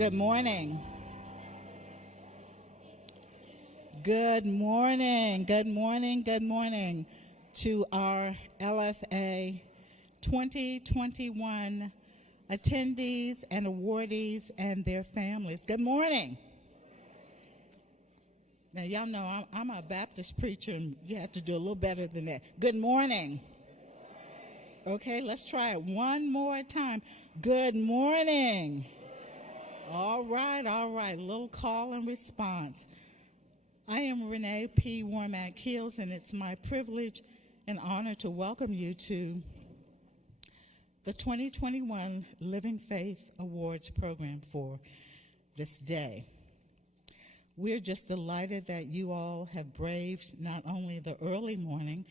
Good morning. Good morning. Good morning. Good morning to our LFA 2021 attendees and awardees and their families. Good morning. Now, y'all know I'm a Baptist preacher, and you have to do a little better than that. Good morning. Okay, let's try it one more time. Good morning. All right. A little call and response. I am Renee P. Warmack-Keels, and it's my privilege and honor to welcome you to the 2021 Living Faith Awards program for this day. We're just delighted that you all have braved not only the early morning,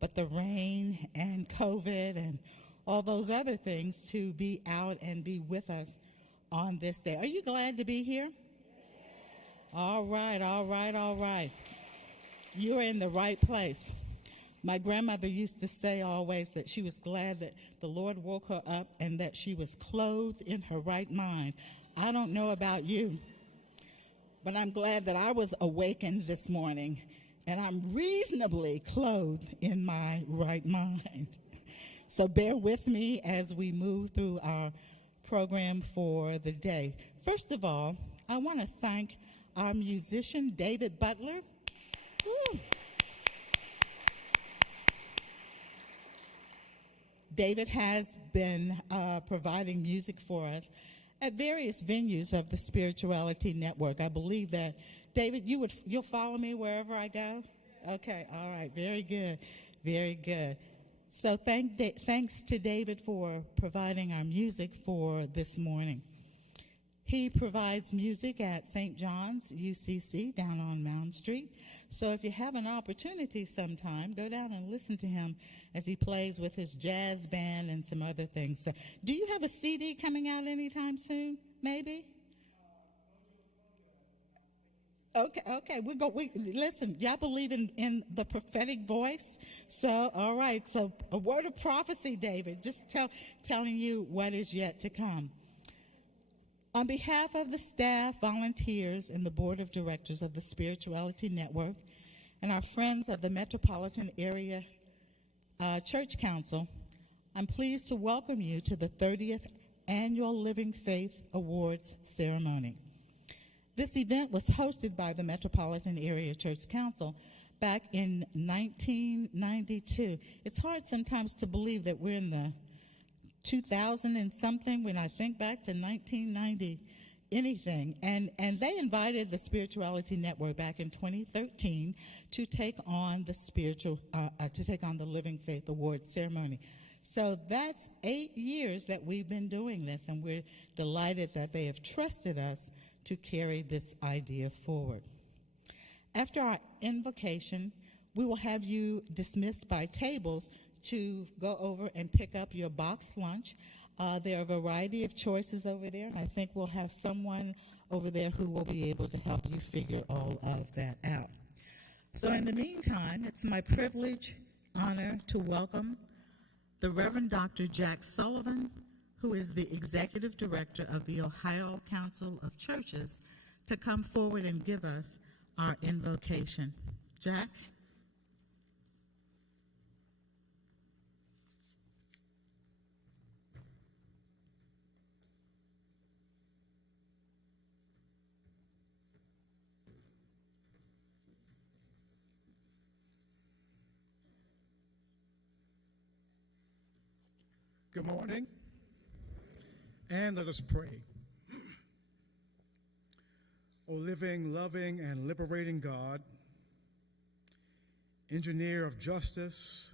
but the rain and COVID and all those other things to be out and be with us on this day. Are you glad to be here? All right. You're in the right place. My grandmother used to say always that she was glad that the Lord woke her up and that she was clothed in her right mind. I don't know about you, but I'm glad that I was awakened this morning and I'm reasonably clothed in my right mind. So bear with me as we move through our program for the day. First of all, I want to thank our musician, David Butler. Woo. David has been providing music for us at various venues of the Spirituality Network. I believe that, David, you'll follow me wherever I go? Okay, all right, very good. So thanks to David for providing our music for this morning. He provides music at St. John's UCC down on Mound Street. So if you have an opportunity sometime, go down and listen to him as he plays with his jazz band and some other things. So, do you have a CD coming out anytime soon, maybe? Okay. Listen, y'all believe in the prophetic voice? So, all right. So, a word of prophecy, David, just telling you what is yet to come. On behalf of the staff, volunteers, and the board of directors of the Spirituality Network and our friends of the Metropolitan Area Church Council, I'm pleased to welcome you to the 30th Annual Living Faith Awards ceremony. This event was hosted by the Metropolitan Area Church Council back in 1992. It's hard sometimes to believe that we're in the 2000 and something when I think back to 1990 anything. And they invited the Spirituality Network back in 2013 to take on the Living Faith Awards ceremony. So that's 8 years that we've been doing this, and we're delighted that they have trusted us to carry this idea forward. After our invocation, we will have you dismissed by tables to go over and pick up your box lunch. There are a variety of choices over there, and I think we'll have someone over there who will be able to help you figure all of that out. So in the meantime, it's my privilege, honor to welcome the Reverend Dr. Jack Sullivan, who is the Executive Director of the Ohio Council of Churches, to come forward and give us our invocation. Jack? Good morning, and let us pray. O living, loving, and liberating God, engineer of justice,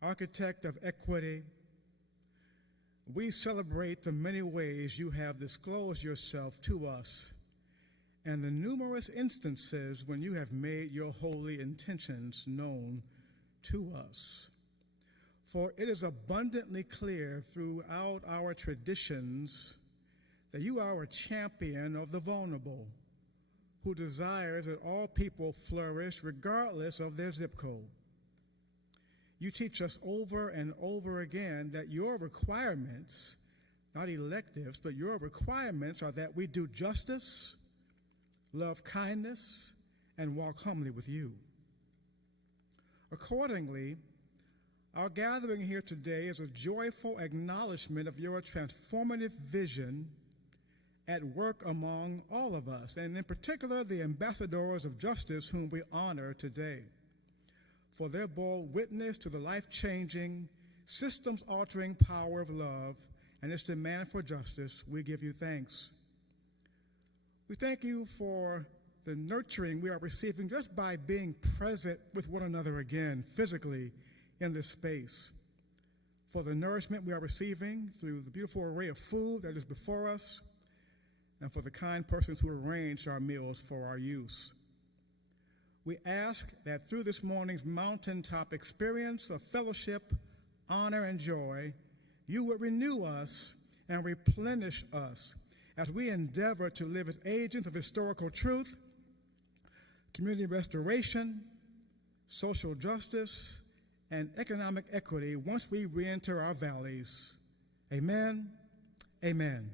architect of equity, we celebrate the many ways you have disclosed yourself to us and the numerous instances when you have made your holy intentions known to us. For it is abundantly clear throughout our traditions that you are a champion of the vulnerable, who desires that all people flourish regardless of their zip code. You teach us over and over again that your requirements not electives, but your requirements are that we do justice, love kindness, and walk humbly with you. Accordingly, our gathering here today is a joyful acknowledgement of your transformative vision at work among all of us, and in particular the ambassadors of justice whom we honor today. For their bold witness to the life-changing, systems-altering power of love and its demand for justice, we give you thanks. We thank you for the nurturing we are receiving just by being present with one another again, physically, in this space. For the nourishment we are receiving through the beautiful array of food that is before us, and for the kind persons who arranged our meals for our use. We ask that through this morning's mountaintop experience of fellowship, honor, and joy, you would renew us and replenish us as we endeavor to live as agents of historical truth, community restoration, social justice, and economic equity once we re-enter our valleys. Amen. Amen.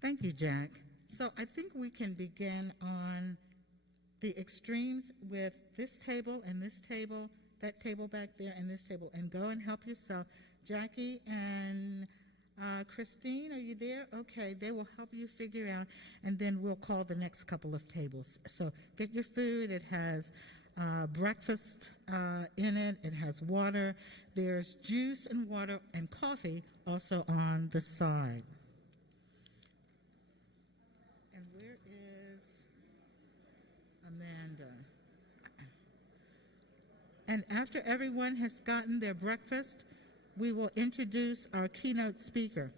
Thank you, Jack. So I think we can begin on the extremes with this table and this table, that table back there and this table, and go and help yourself. Jackie and Christine, are you there? Okay, they will help you figure out, and then we'll call the next couple of tables. So get your food. It has breakfast in it. It has water. There's juice and water and coffee also on the side. And where is Amanda? And after everyone has gotten their breakfast, we will introduce our keynote speaker.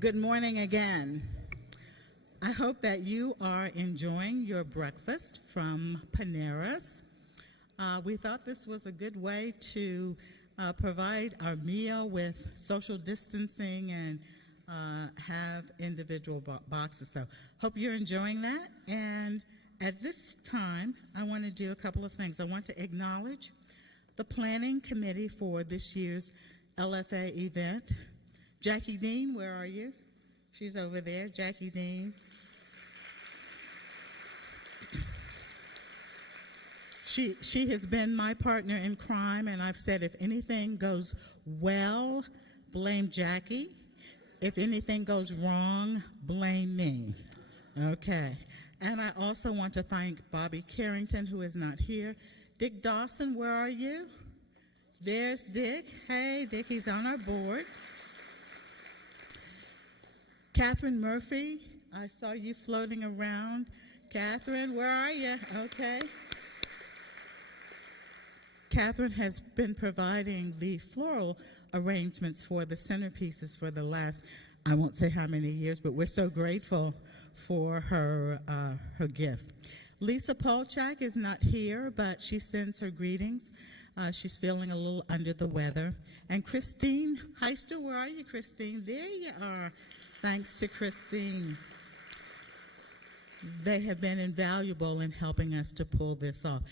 Good morning again. I hope that you are enjoying your breakfast from Panera's. We thought this was a good way to provide our meal with social distancing and have individual boxes. So hope you're enjoying that. And at this time, I want to do a couple of things. I want to acknowledge the planning committee for this year's LFA event. Jackie Dean, where are you? She's over there, Jackie Dean. She has been my partner in crime, and I've said if anything goes well, blame Jackie. If anything goes wrong, blame me. Okay. And I also want to thank Bobby Carrington, who is not here. Dick Dawson, where are you? There's Dick. Hey, Dick, he's on our board. Catherine Murphy, I saw you floating around. Catherine, where are you? Okay. Catherine has been providing the floral arrangements for the centerpieces for the last, I won't say how many years, but we're so grateful for her gift. Lisa Polchak is not here, but she sends her greetings. She's feeling a little under the weather. And Christine Heister, where are you, Christine? There you are. Thanks to Christine. They have been invaluable in helping us to pull this off.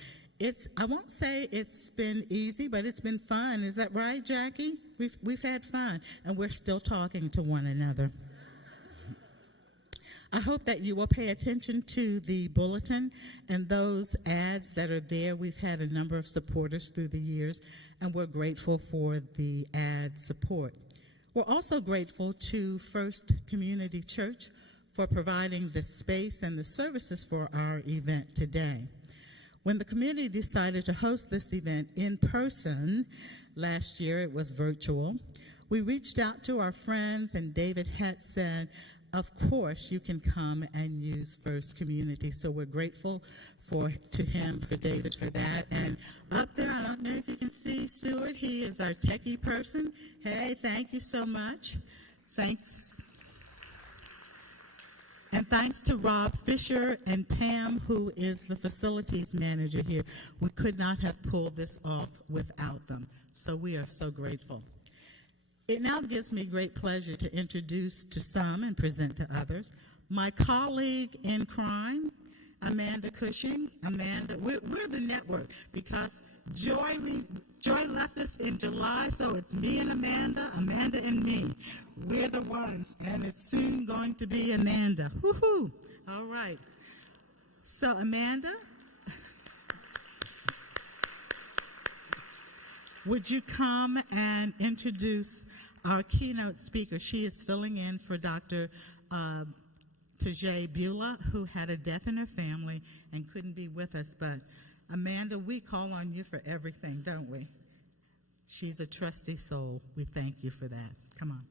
I won't say it's been easy, but it's been fun. Is that right, Jackie? We've had fun, and we're still talking to one another. I hope that you will pay attention to the bulletin and those ads that are there. We've had a number of supporters through the years, and we're grateful for the ad support. We're also grateful to First Community Church for providing the space and the services for our event today. When the community decided to host this event in person, last year it was virtual, we reached out to our friends, and David had said, of course you can come and use First Community. So we're grateful to him, for David, for that. And up there, I don't know if you can see Stuart, he is our techie person. Hey, thank you so much. Thanks. And thanks to Rob Fisher and Pam, who is the facilities manager here. We could not have pulled this off without them. So we are so grateful. It now gives me great pleasure to introduce to some and present to others my colleague in crime, Amanda Cushing. Amanda, we're the network because Joy left us in July, so it's me and Amanda and me. We're the ones, and it's soon going to be Amanda. Woohoo! All right. So, Amanda, would you come and introduce our keynote speaker? She is filling in for Dr. Tajay Beulah, who had a death in her family and couldn't be with us. But, Amanda, we call on you for everything, don't we? She's a trusty soul. We thank you for that. Come on.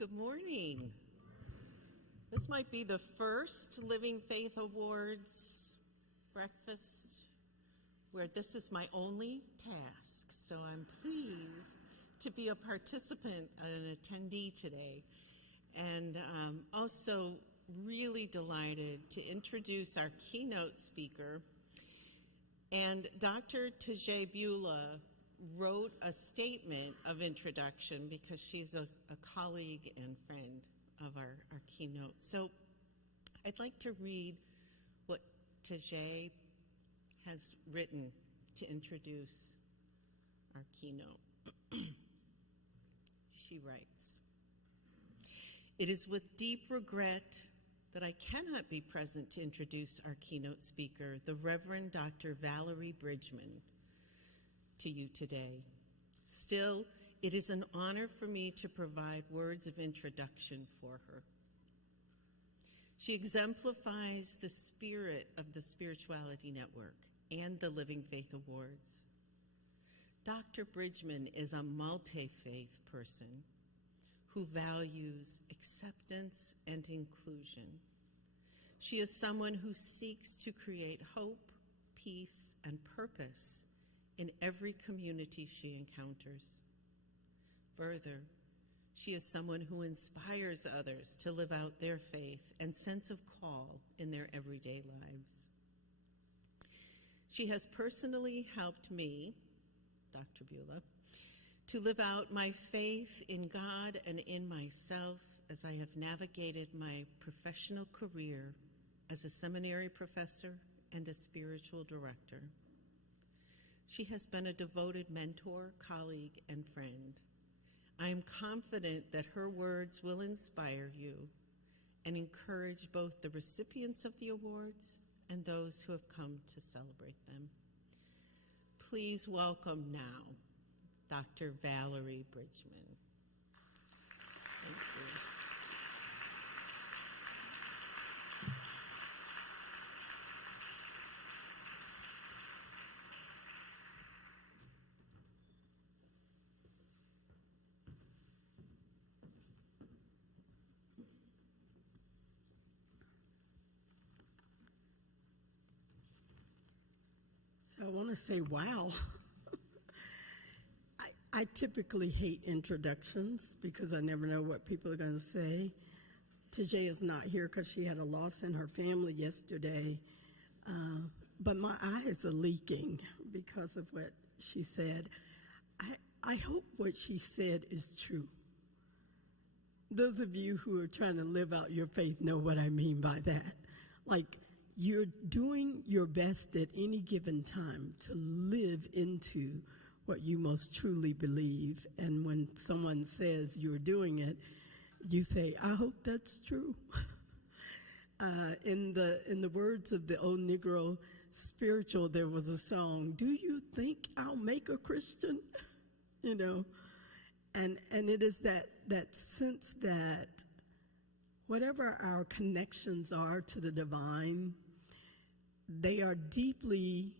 Good morning. This might be the first Living Faith Awards breakfast where this is my only task, so I'm pleased to be a participant and an attendee today, and also really delighted to introduce our keynote speaker. And Dr. Tajay Beulah wrote a statement of introduction because she's a colleague and friend of our keynote. So I'd like to read what Tajay has written to introduce our keynote. She writes, "It is with deep regret that I cannot be present to introduce our keynote speaker, the Reverend Dr. Valerie Bridgman, to you today. Still, it is an honor for me to provide words of introduction for her. She exemplifies the spirit of the Spirituality Network and the Living Faith Awards. Dr. Bridgman is a multi-faith person who values acceptance and inclusion. She is someone who seeks to create hope, peace, and purpose in every community she encounters. Further, she is someone who inspires others to live out their faith and sense of call in their everyday lives. She has personally helped me, Dr. Beulah, to live out my faith in God and in myself as I have navigated my professional career as a seminary professor and a spiritual director. She has been a devoted mentor, colleague, and friend. I am confident that her words will inspire you and encourage both the recipients of the awards and those who have come to celebrate them. Please welcome now Dr. Valerie Bridgman. Thank you. So I want to say, wow. I typically hate introductions because I never know what people are going to say. Tajay is not here because she had a loss in her family yesterday, but my eyes are leaking because of what she said. I hope what she said is true. Those of you who are trying to live out your faith know what I mean by that. Like, you're doing your best at any given time to live into what you most truly believe. And when someone says you're doing it, you say, I hope that's true. In the words of the old Negro spiritual, there was a song, do you think I'll make a Christian? You know, and it is that sense that whatever our connections are to the divine, they are deeply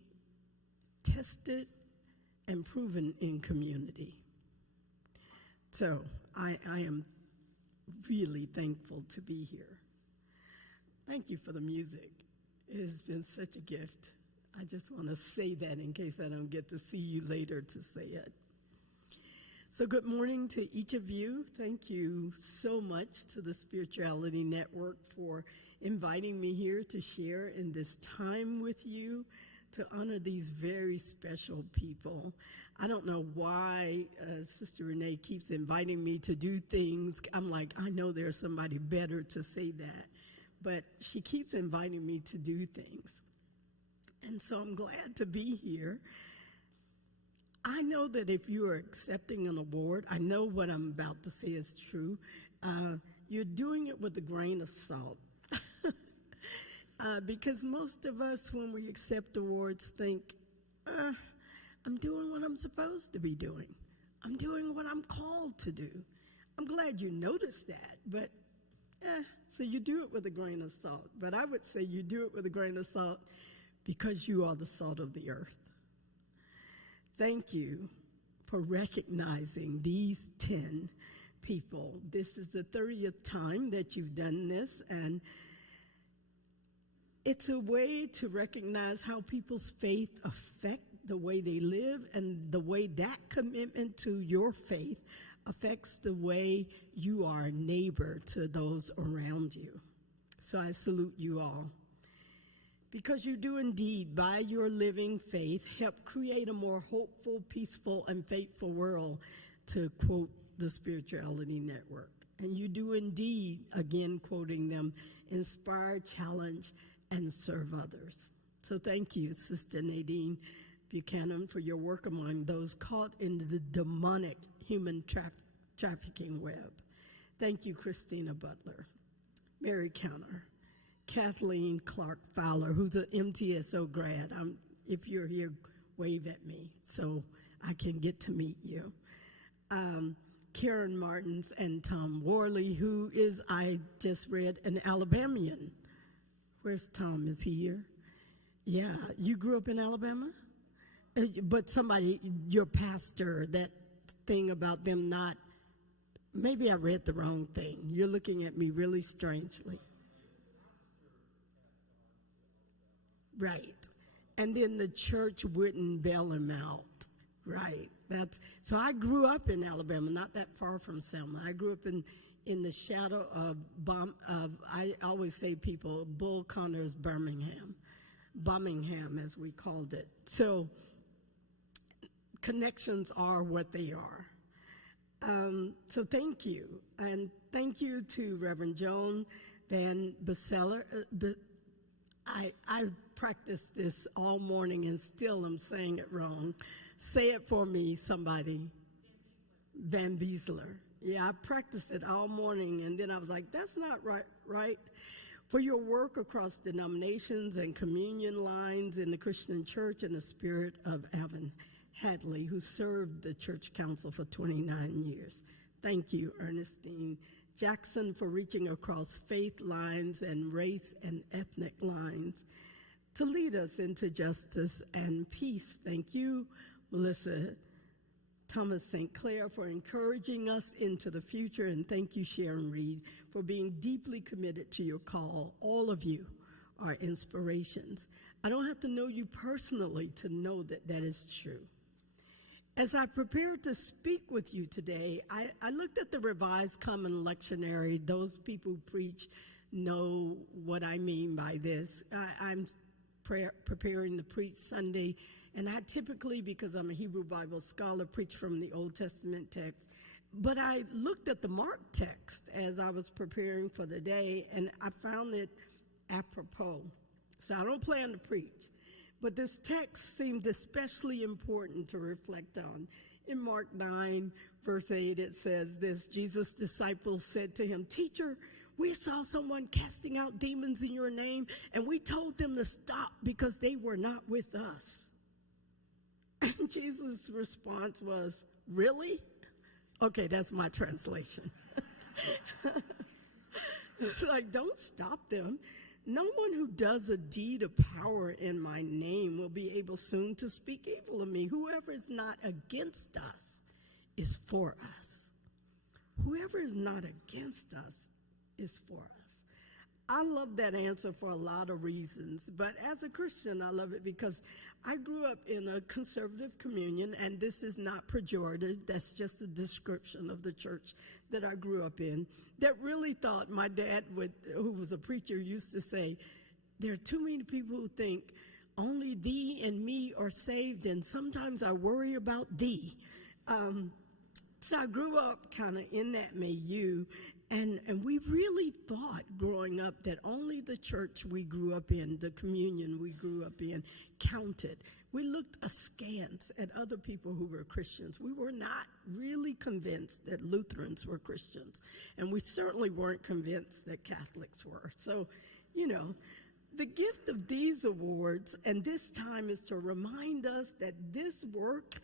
tested and proven in community. So I am really thankful to be here. Thank you for the music. It has been such a gift. I just want to say that in case I don't get to see you later to say it. So good morning to each of you. Thank you so much to the Spirituality Network for inviting me here to share in this time with you, to honor these very special people. I don't know why Sister Renee keeps inviting me to do things. I'm like, I know there's somebody better to say that. But she keeps inviting me to do things. And so I'm glad to be here. I know that if you are accepting an award, I know what I'm about to say is true. You're doing it with a grain of salt. Because most of us, when we accept awards, think, I'm doing what I'm supposed to be doing. I'm doing what I'm called to do. I'm glad you noticed that, but so you do it with a grain of salt. But I would say you do it with a grain of salt because you are the salt of the earth. Thank you for recognizing these 10 people. This is the 30th time that you've done this, and it's a way to recognize how people's faith affect the way they live, and the way that commitment to your faith affects the way you are a neighbor to those around you. So I salute you all, because you do indeed, by your living faith, help create a more hopeful, peaceful, and faithful world, to quote the Spirituality Network. And you do indeed, again quoting them, inspire, challenge, and serve others. So thank you, Sister Nadine Buchanan, for your work among those caught in the demonic human trafficking web. Thank you, Christina Butler, Mary Counter, Kathleen Clark Fowler, who's an MTSO grad. If you're here, wave at me so I can get to meet you. Karen Martens and Tom Worley, who is, I just read, an Alabamian. Where's Tom? Is he here? Yeah, you grew up in Alabama? But somebody, your pastor, that thing about them not, maybe I read the wrong thing. You're looking at me really strangely. Right. And then the church wouldn't bail him out. Right. So I grew up in Alabama, not that far from Selma. I grew up in the shadow of I always say people, Bull Connor's Birmingham as we called it. So connections are what they are. So thank you. And thank you to Reverend Joan Van Beseller. I practiced this all morning and still am saying it wrong. Say it for me, somebody. Van Beesler. Yeah, I practiced it all morning, and then I was like, that's not right. For your work across denominations and communion lines in the Christian church, in the spirit of Alvin Hadley, who served the church council for 29 years. Thank you, Ernestine Jackson, for reaching across faith lines and race and ethnic lines to lead us into justice and peace. Thank you, Melissa Thomas Sinclair, for encouraging us into the future. And thank you, Sharon Reed, for being deeply committed to your call. All of you are inspirations. I don't have to know you personally to know that that is true. As I prepared to speak with you today, I looked at the Revised Common Lectionary. Those people who preach know what I mean by this. I'm preparing to preach Sunday, and I typically, because I'm a Hebrew Bible scholar, preach from the Old Testament text. But I looked at the Mark text as I was preparing for the day, and I found it apropos. So I don't plan to preach. But this text seemed especially important to reflect on. In Mark 9, verse 8, it says this: Jesus' disciples said to him, "Teacher, we saw someone casting out demons in your name, and we told them to stop because they were not with us." And Jesus' response was, "Really?" Okay, that's my translation. It's like, don't stop them. No one who does a deed of power in my name will be able soon to speak evil of me. Whoever is not against us is for us. Whoever is not against us is for us. I love that answer for a lot of reasons, but as a Christian, I love it because I grew up in a conservative communion, and this is not pejorative. That's just a description of the church that I grew up in, that really thought, my dad, who was a preacher, used to say, there are too many people who think only thee and me are saved, and sometimes I worry about thee. So I grew up kind of in that milieu, and we really thought growing up that only the church we grew up in, the communion we grew up in, counted. We looked askance at other people who were Christians. We were not really convinced that Lutherans were Christians, and we certainly weren't convinced that Catholics were. So, the gift of these awards and this time is to remind us that this work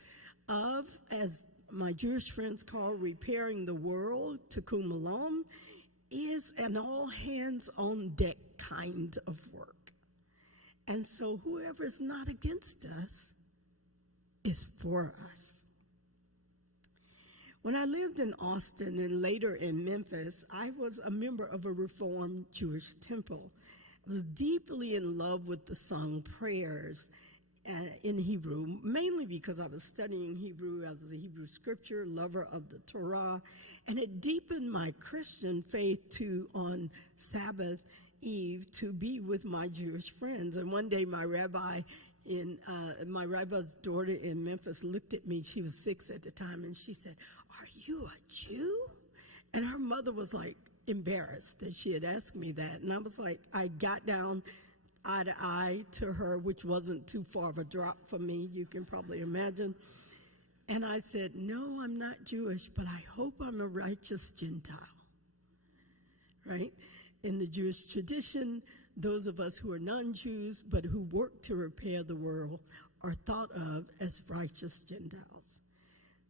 of, as my Jewish friends call repairing the world, tikkun olam, is an all-hands-on-deck kind of work. And so whoever is not against us is for us. When I lived in Austin and later in Memphis, I was a member of a Reformed Jewish temple. I was deeply in love with the song prayers in Hebrew, mainly because I was studying Hebrew as a Hebrew scripture, lover of the Torah, and it deepened my Christian faith to, on Sabbath Eve, to be with my Jewish friends. And one day my rabbi's daughter in Memphis looked at me. She was 6 at the time, and she said, "Are you a Jew?" And her mother was like embarrassed that she had asked me that. And I was like, I got down eye to eye to her, which wasn't too far of a drop for me, you can probably imagine. And I said, "No, I'm not Jewish, but I hope I'm a righteous Gentile." Right? In the Jewish tradition, those of us who are non-Jews but who work to repair the world are thought of as righteous Gentiles.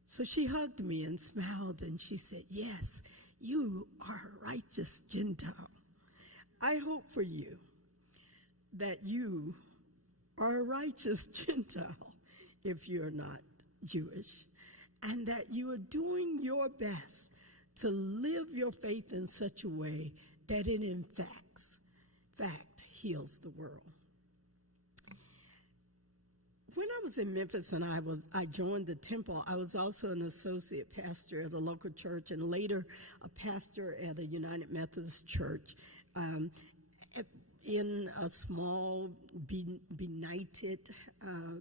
So she hugged me and smiled, and she said, "Yes, you are a righteous Gentile." I hope for you that you are a righteous Gentile if you're not Jewish, and that you are doing your best to live your faith in such a way that it in fact heals the world. When I was in Memphis and I joined the temple, I was also an associate pastor at a local church and later a pastor at a United Methodist church in a small, benighted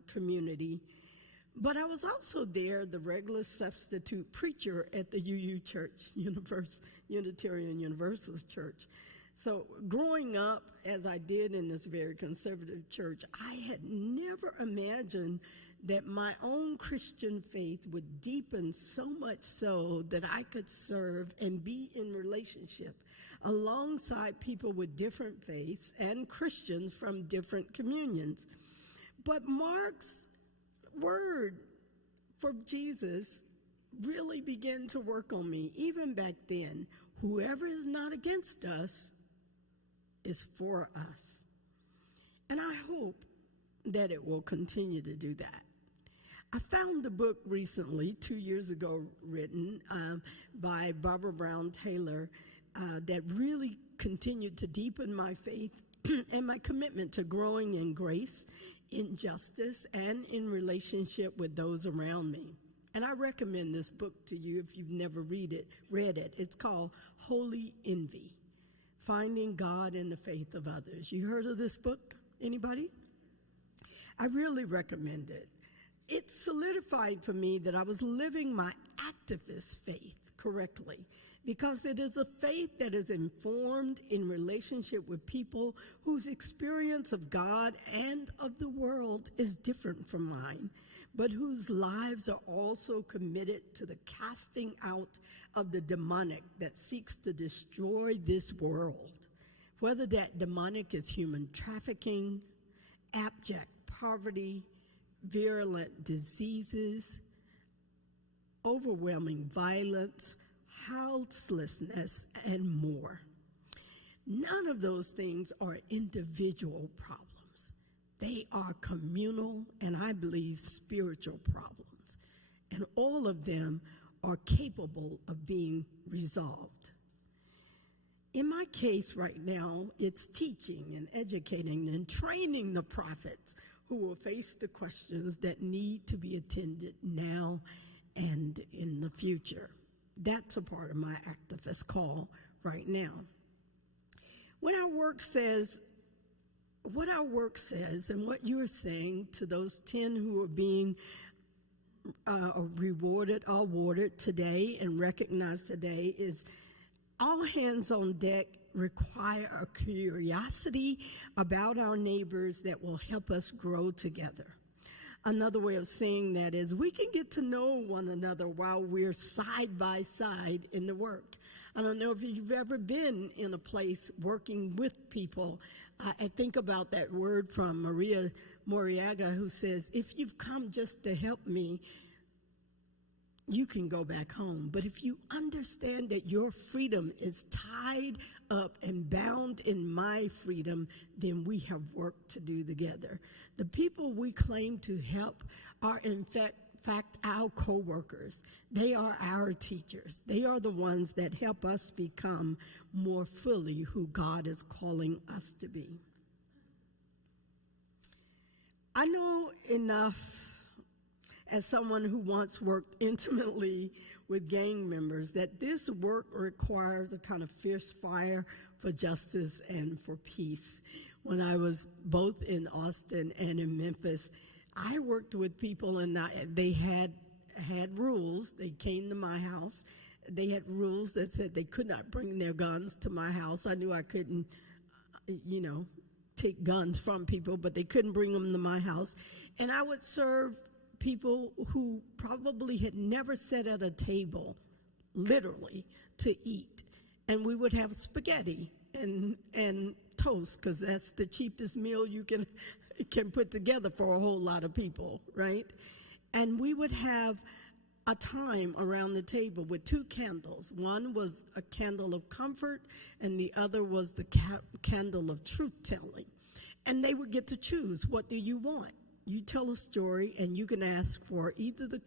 community. But I was also there, the regular substitute preacher at the UU Church, Unitarian Universalist Church. So growing up, as I did in this very conservative church, I had never imagined that my own Christian faith would deepen so much so that I could serve and be in relationship alongside people with different faiths and Christians from different communions. But Mark's word for Jesus really began to work on me even back then. Whoever is not against us is for us. And I hope that it will continue to do that. I found a book recently, 2 years ago, written by Barbara Brown Taylor that really continued to deepen my faith and my commitment to growing in grace, in justice, and in relationship with those around me. And I recommend this book to you if you've never read it. It's called Holy Envy, Finding God in the Faith of Others. You heard of this book? Anybody? I really recommend it. It solidified for me that I was living my activist faith correctly, because it is a faith that is informed in relationship with people whose experience of God and of the world is different from mine, but whose lives are also committed to the casting out of the demonic that seeks to destroy this world, whether that demonic is human trafficking, abject poverty, virulent diseases, overwhelming violence, houselessness, and more. None of those things are individual problems. They are communal and, I believe, spiritual problems. And all of them are capable of being resolved. In my case right now, it's teaching and educating and training the prophets who will face the questions that need to be attended now and in the future. That's a part of my activist call right now. What our work says and what you are saying to those 10 who are being awarded today and recognized today is all hands on deck require a curiosity about our neighbors that will help us grow together. Another way of saying that is we can get to know one another while we're side by side in the work. I don't know if you've ever been in a place working with people. I think about that word from Maria Moriaga, who says, if you've come just to help me, you can go back home. But if you understand that your freedom is tied up and bound in my freedom, then we have work to do together. The people we claim to help are in fact fact, our co-workers. They are our teachers. They are the ones that help us become more fully who God is calling us to be. I know enough as someone who once worked intimately with gang members that this work requires a kind of fierce fire for justice and for peace. When I was both in Austin and in Memphis, I worked with people, and they had rules. They came to my house. They had rules that said they could not bring their guns to my house. I knew I couldn't, take guns from people, but they couldn't bring them to my house. And I would serve people who probably had never sat at a table, literally, to eat. And we would have spaghetti and toast, because that's the cheapest meal you can put together for a whole lot of people, right? And we would have a time around the table with two candles. One was a candle of comfort, and the other was the candle of truth-telling. And they would get to choose, what do you want? You tell a story, and you can ask for either the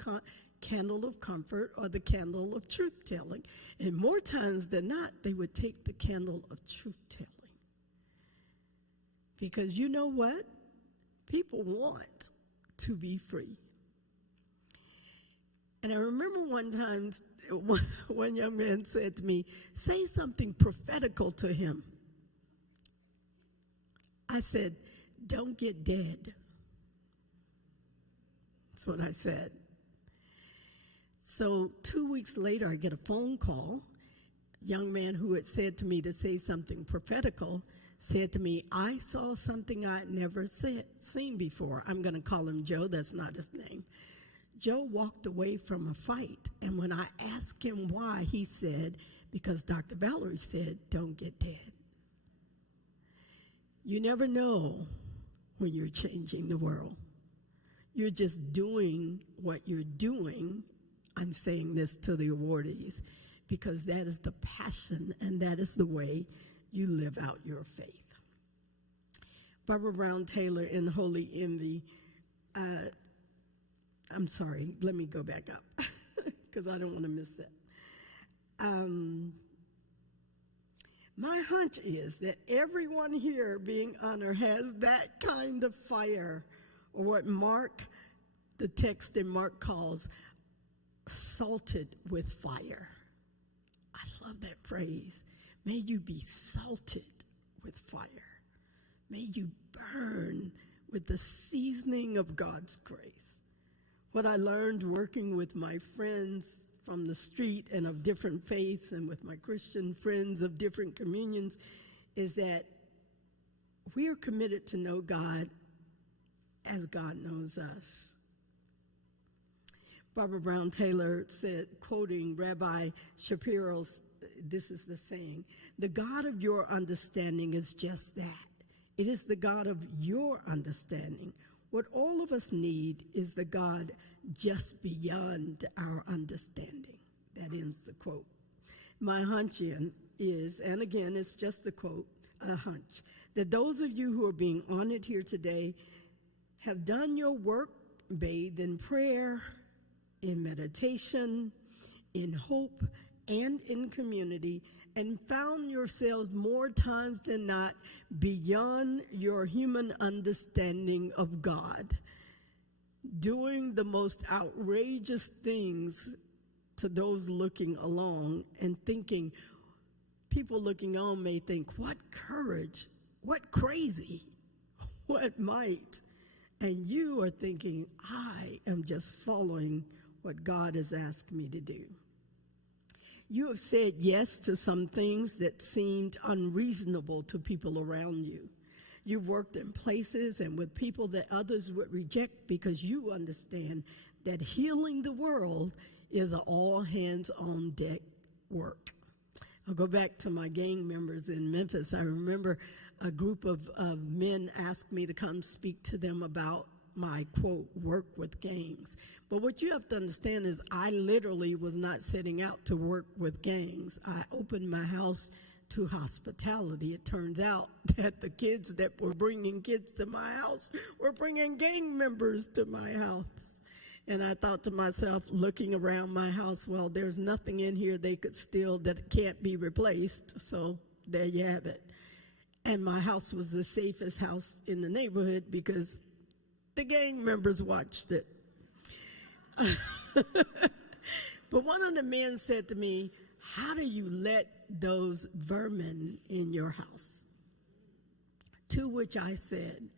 candle of comfort or the candle of truth-telling. And more times than not, they would take the candle of truth-telling. Because you know what? People want to be free. And I remember one time, one young man said to me, say something prophetical to him. I said, don't get dead. That's what I said. So 2 weeks later, I get a phone call. A young man who had said to me to say something prophetical said to me, I saw something I'd never seen before. I'm going to call him Joe. That's not his name. Joe walked away from a fight, and when I asked him why, he said, because Dr. Valerie said, don't get dead. You never know when you're changing the world. You're just doing what you're doing. I'm saying this to the awardees because that is the passion and that is the way you live out your faith. Barbara Brown Taylor in Holy Envy, I'm sorry, let me go back up because I don't want to miss that. My hunch is that everyone here being honored has that kind of fire, or what the text in Mark calls salted with fire. I love that phrase. May you be salted with fire. May you burn with the seasoning of God's grace. What I learned working with my friends from the street and of different faiths and with my Christian friends of different communions is that we are committed to know God as God knows us. Barbara Brown Taylor said, quoting Rabbi Shapiro's, this is the saying, the God of your understanding is just that. It is the God of your understanding. What all of us need is the God just beyond our understanding. That ends the quote. My hunch is, and again, it's just a quote, a hunch, that those of you who are being honored here today have done your work bathed in prayer, in meditation, in hope, and in community, and found yourselves more times than not beyond your human understanding of God, doing the most outrageous things to those looking along and thinking, people looking on may think, what courage, what crazy, what might. And you are thinking, I am just following what God has asked me to do. You have said yes to some things that seemed unreasonable to people around you. You've worked in places and with people that others would reject because you understand that healing the world is an all-hands-on-deck work. I'll go back to my gang members in Memphis. I remember a group of men asked me to come speak to them about my, quote, work with gangs. But what you have to understand is I literally was not setting out to work with gangs. I opened my house to hospitality. It turns out that the kids that were bringing kids to my house were bringing gang members to my house. And I thought to myself, looking around my house, well, there's nothing in here they could steal that can't be replaced. So there you have it. And my house was the safest house in the neighborhood because the gang members watched it. But one of the men said to me, how do you let those vermin in your house? To which I said,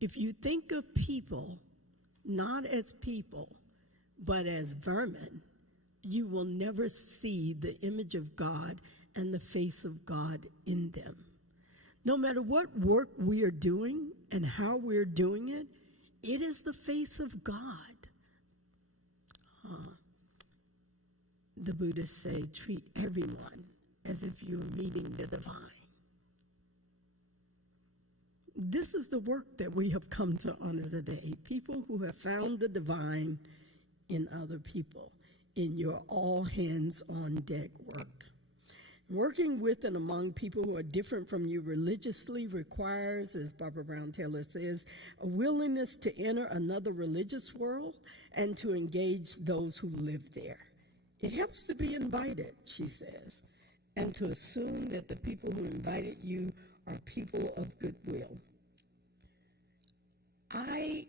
if you think of people not as people, but as vermin, you will never see the image of God and the face of God in them. No matter what work we are doing and how we're doing it, it is the face of God. The Buddhists say, treat everyone as if you're meeting the divine. This is the work that we have come to honor today. People who have found the divine in other people, in your all hands on deck work. Working with and among people who are different from you religiously requires, as Barbara Brown Taylor says, a willingness to enter another religious world and to engage those who live there. It helps to be invited, she says, and to assume that the people who invited you are people of goodwill. I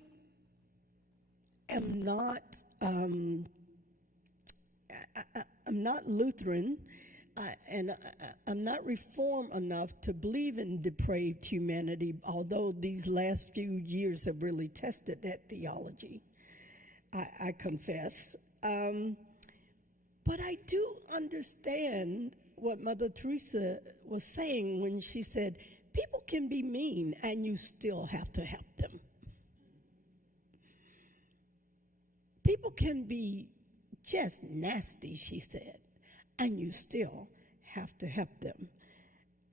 am not, I'm not Lutheran, and I'm not Reformed enough to believe in depraved humanity, although these last few years have really tested that theology, I confess. But I do understand what Mother Teresa was saying when she said, people can be mean and you still have to help them. People can be just nasty, she said, and you still have to help them.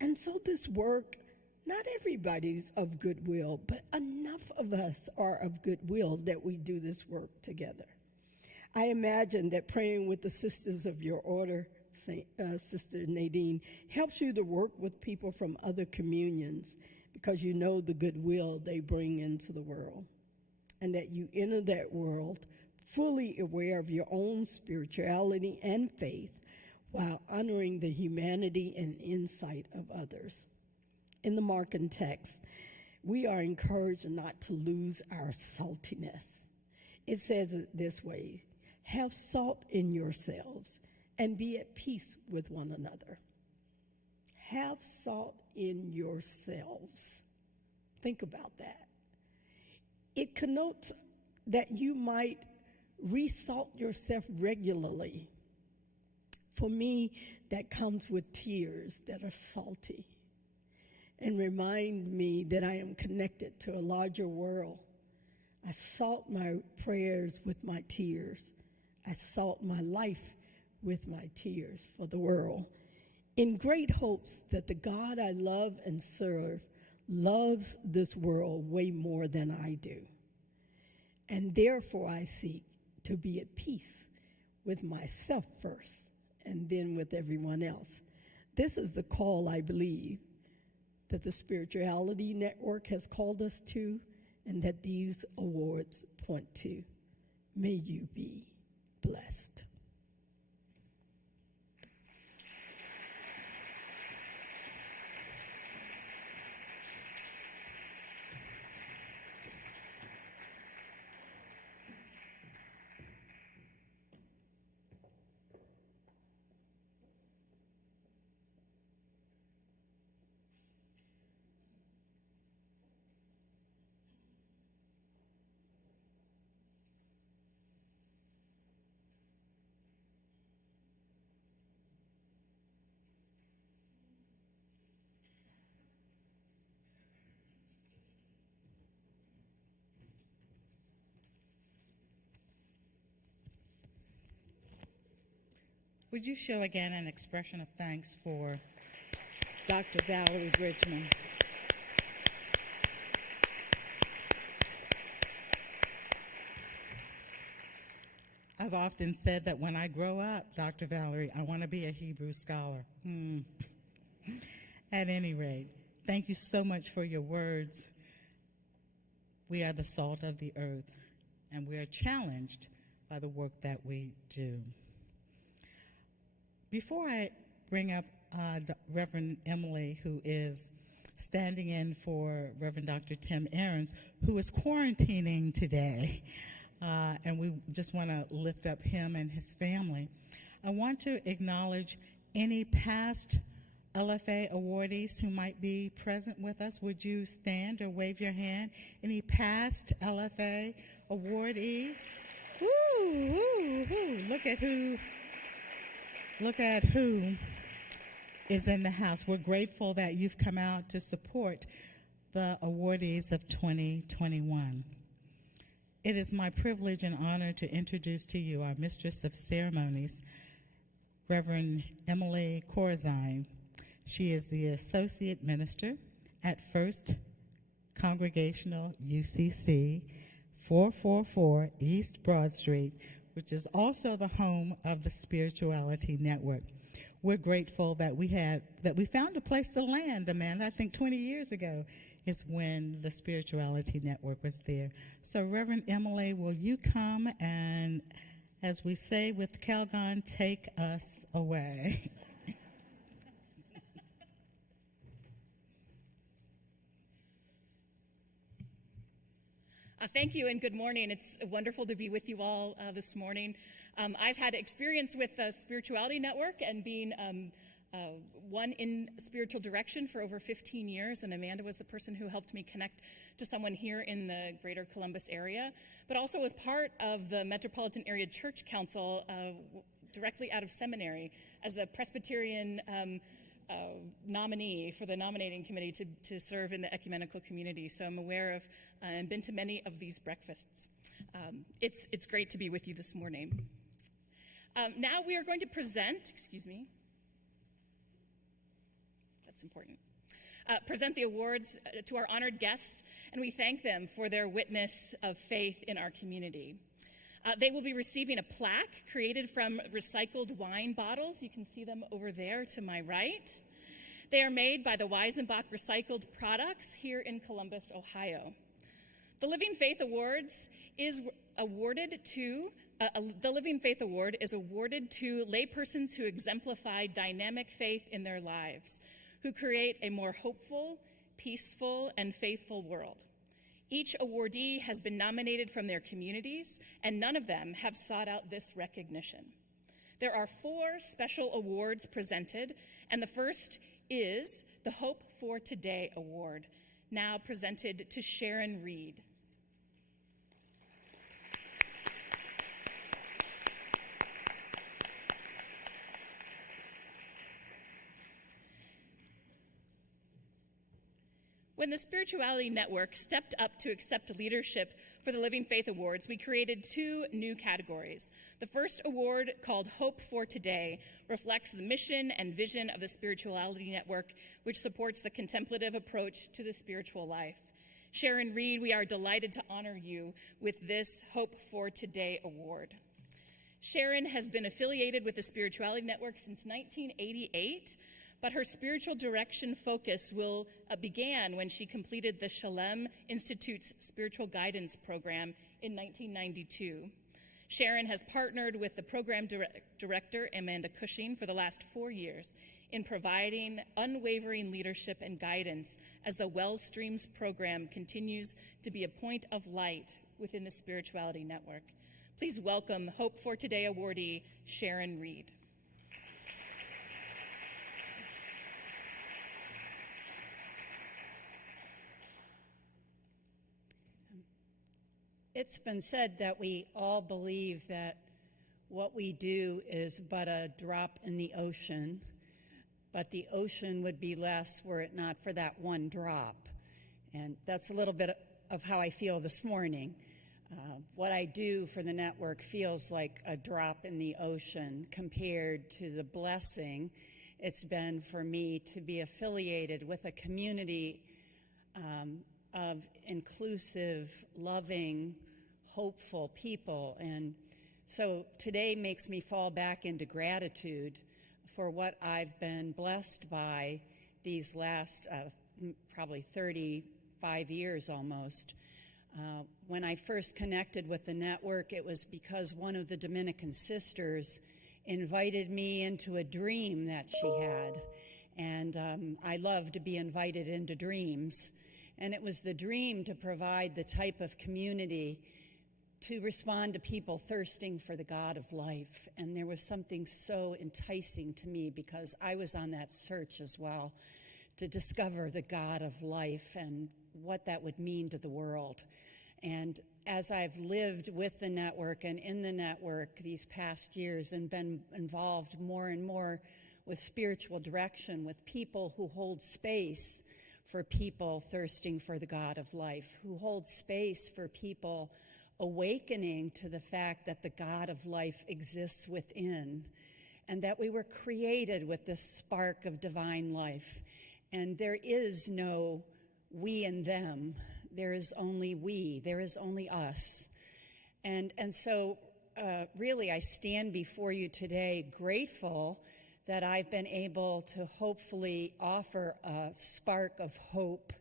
And so this work, not everybody's of goodwill, but enough of us are of goodwill that we do this work together. I imagine that praying with the sisters of your order, Sister Nadine, helps you to work with people from other communions because you know the goodwill they bring into the world, and that you enter that world fully aware of your own spirituality and faith while honoring the humanity and insight of others. In the Markan text, we are encouraged not to lose our saltiness. It says it this way, have salt in yourselves and be at peace with one another. Have salt in yourselves. Think about that. It connotes that you might resalt yourself regularly. For me, that comes with tears that are salty and remind me that I am connected to a larger world. I salt my prayers with my tears. I salt my life with my tears for the world, in great hopes that the God I love and serve loves this world way more than I do. And therefore I seek to be at peace with myself first and then with everyone else. This is the call, I believe, that the Spirituality Network has called us to and that these awards point to. May you be blessed. Would you show again an expression of thanks for Dr. Valerie Bridgman? I've often said that when I grow up, Dr. Valerie, I want to be a Hebrew scholar. At any rate, thank you so much for your words. We are the salt of the earth, and we are challenged by the work that we do. Before I bring up Reverend Emily, who is standing in for Reverend Dr. Tim Aarons, who is quarantining today, and we just want to lift up him and his family, I want to acknowledge any past LFA awardees who might be present with us. Would you stand or wave your hand? Any past LFA awardees? Woo, woo, woo. Look at who is in the house. We're grateful that you've come out to support the awardees of 2021. It is my privilege and honor to introduce to you our Mistress of Ceremonies, Reverend Emily Corzine. She is the Associate Minister at First Congregational UCC, 444 East Broad Street, which is also the home of the Spirituality Network. We're grateful that we found a place to land, Amanda. I think 20 years ago is when the Spirituality Network was there. So Reverend Emily, will you come and, as we say with Calgon, take us away? Thank you and good morning. It's wonderful to be with you all this morning. I've had experience with the Spirituality Network and being one in spiritual direction for over 15 years, and Amanda was the person who helped me connect to someone here in the greater Columbus area, but also was part of the Metropolitan Area Church Council directly out of seminary as the Presbyterian nominee for the nominating committee to serve in the ecumenical community. So I'm aware of and been to many of these breakfasts. It's great to be with you this morning. Now we are going to present, that's important, present the awards to our honored guests, and we thank them for their witness of faith in our community. They will be receiving a plaque created from recycled wine bottles. You can see them over there to my right. They are made by the Weisenbach Recycled Products here in Columbus, Ohio. The Living Faith Awards is awarded to the Living Faith Award is awarded to laypersons who exemplify dynamic faith in their lives, who create a more hopeful, peaceful, and faithful world. Each awardee has been nominated from their communities, and none of them have sought out this recognition. There are 4 special awards presented, and the first is the Hope for Today Award, now presented to Sharon Reed. When the Spirituality Network stepped up to accept leadership for the Living Faith Awards, we created 2 new categories. The first award, called Hope for Today, reflects the mission and vision of the Spirituality Network, which supports the contemplative approach to the spiritual life. Sharon Reed, we are delighted to honor you with this Hope for Today award. Sharon has been affiliated with the Spirituality Network since 1988, but her spiritual direction focus began when she completed the Shalem Institute's Spiritual Guidance Program in 1992. Sharon has partnered with the program director, Amanda Cushing, for the last 4 years in providing unwavering leadership and guidance as the Wellstreams program continues to be a point of light within the Spirituality Network. Please welcome Hope for Today awardee, Sharon Reed. It's been said that we all believe that what we do is but a drop in the ocean, but the ocean would be less were it not for that one drop. And that's a little bit of how I feel this morning. What I do for the network feels like a drop in the ocean compared to the blessing it's been for me to be affiliated with a community of inclusive, loving, hopeful people. And so today makes me fall back into gratitude for what I've been blessed by these last probably 35 years almost. When I first connected with the network, it was because one of the Dominican sisters invited me into a dream that she had. And I love to be invited into dreams. And it was the dream to provide the type of community to respond to people thirsting for the God of life. And there was something so enticing to me because I was on that search as well to discover the God of life and what that would mean to the world. And as I've lived with the network and in the network these past years and been involved more and more with spiritual direction, with people who hold space for people thirsting for the God of life, who hold space for people awakening to the fact that the God of life exists within and that we were created with this spark of divine life. And there is no we and them. There is only we. There is only us. And so really I stand before you today grateful that I've been able to hopefully offer a spark of hope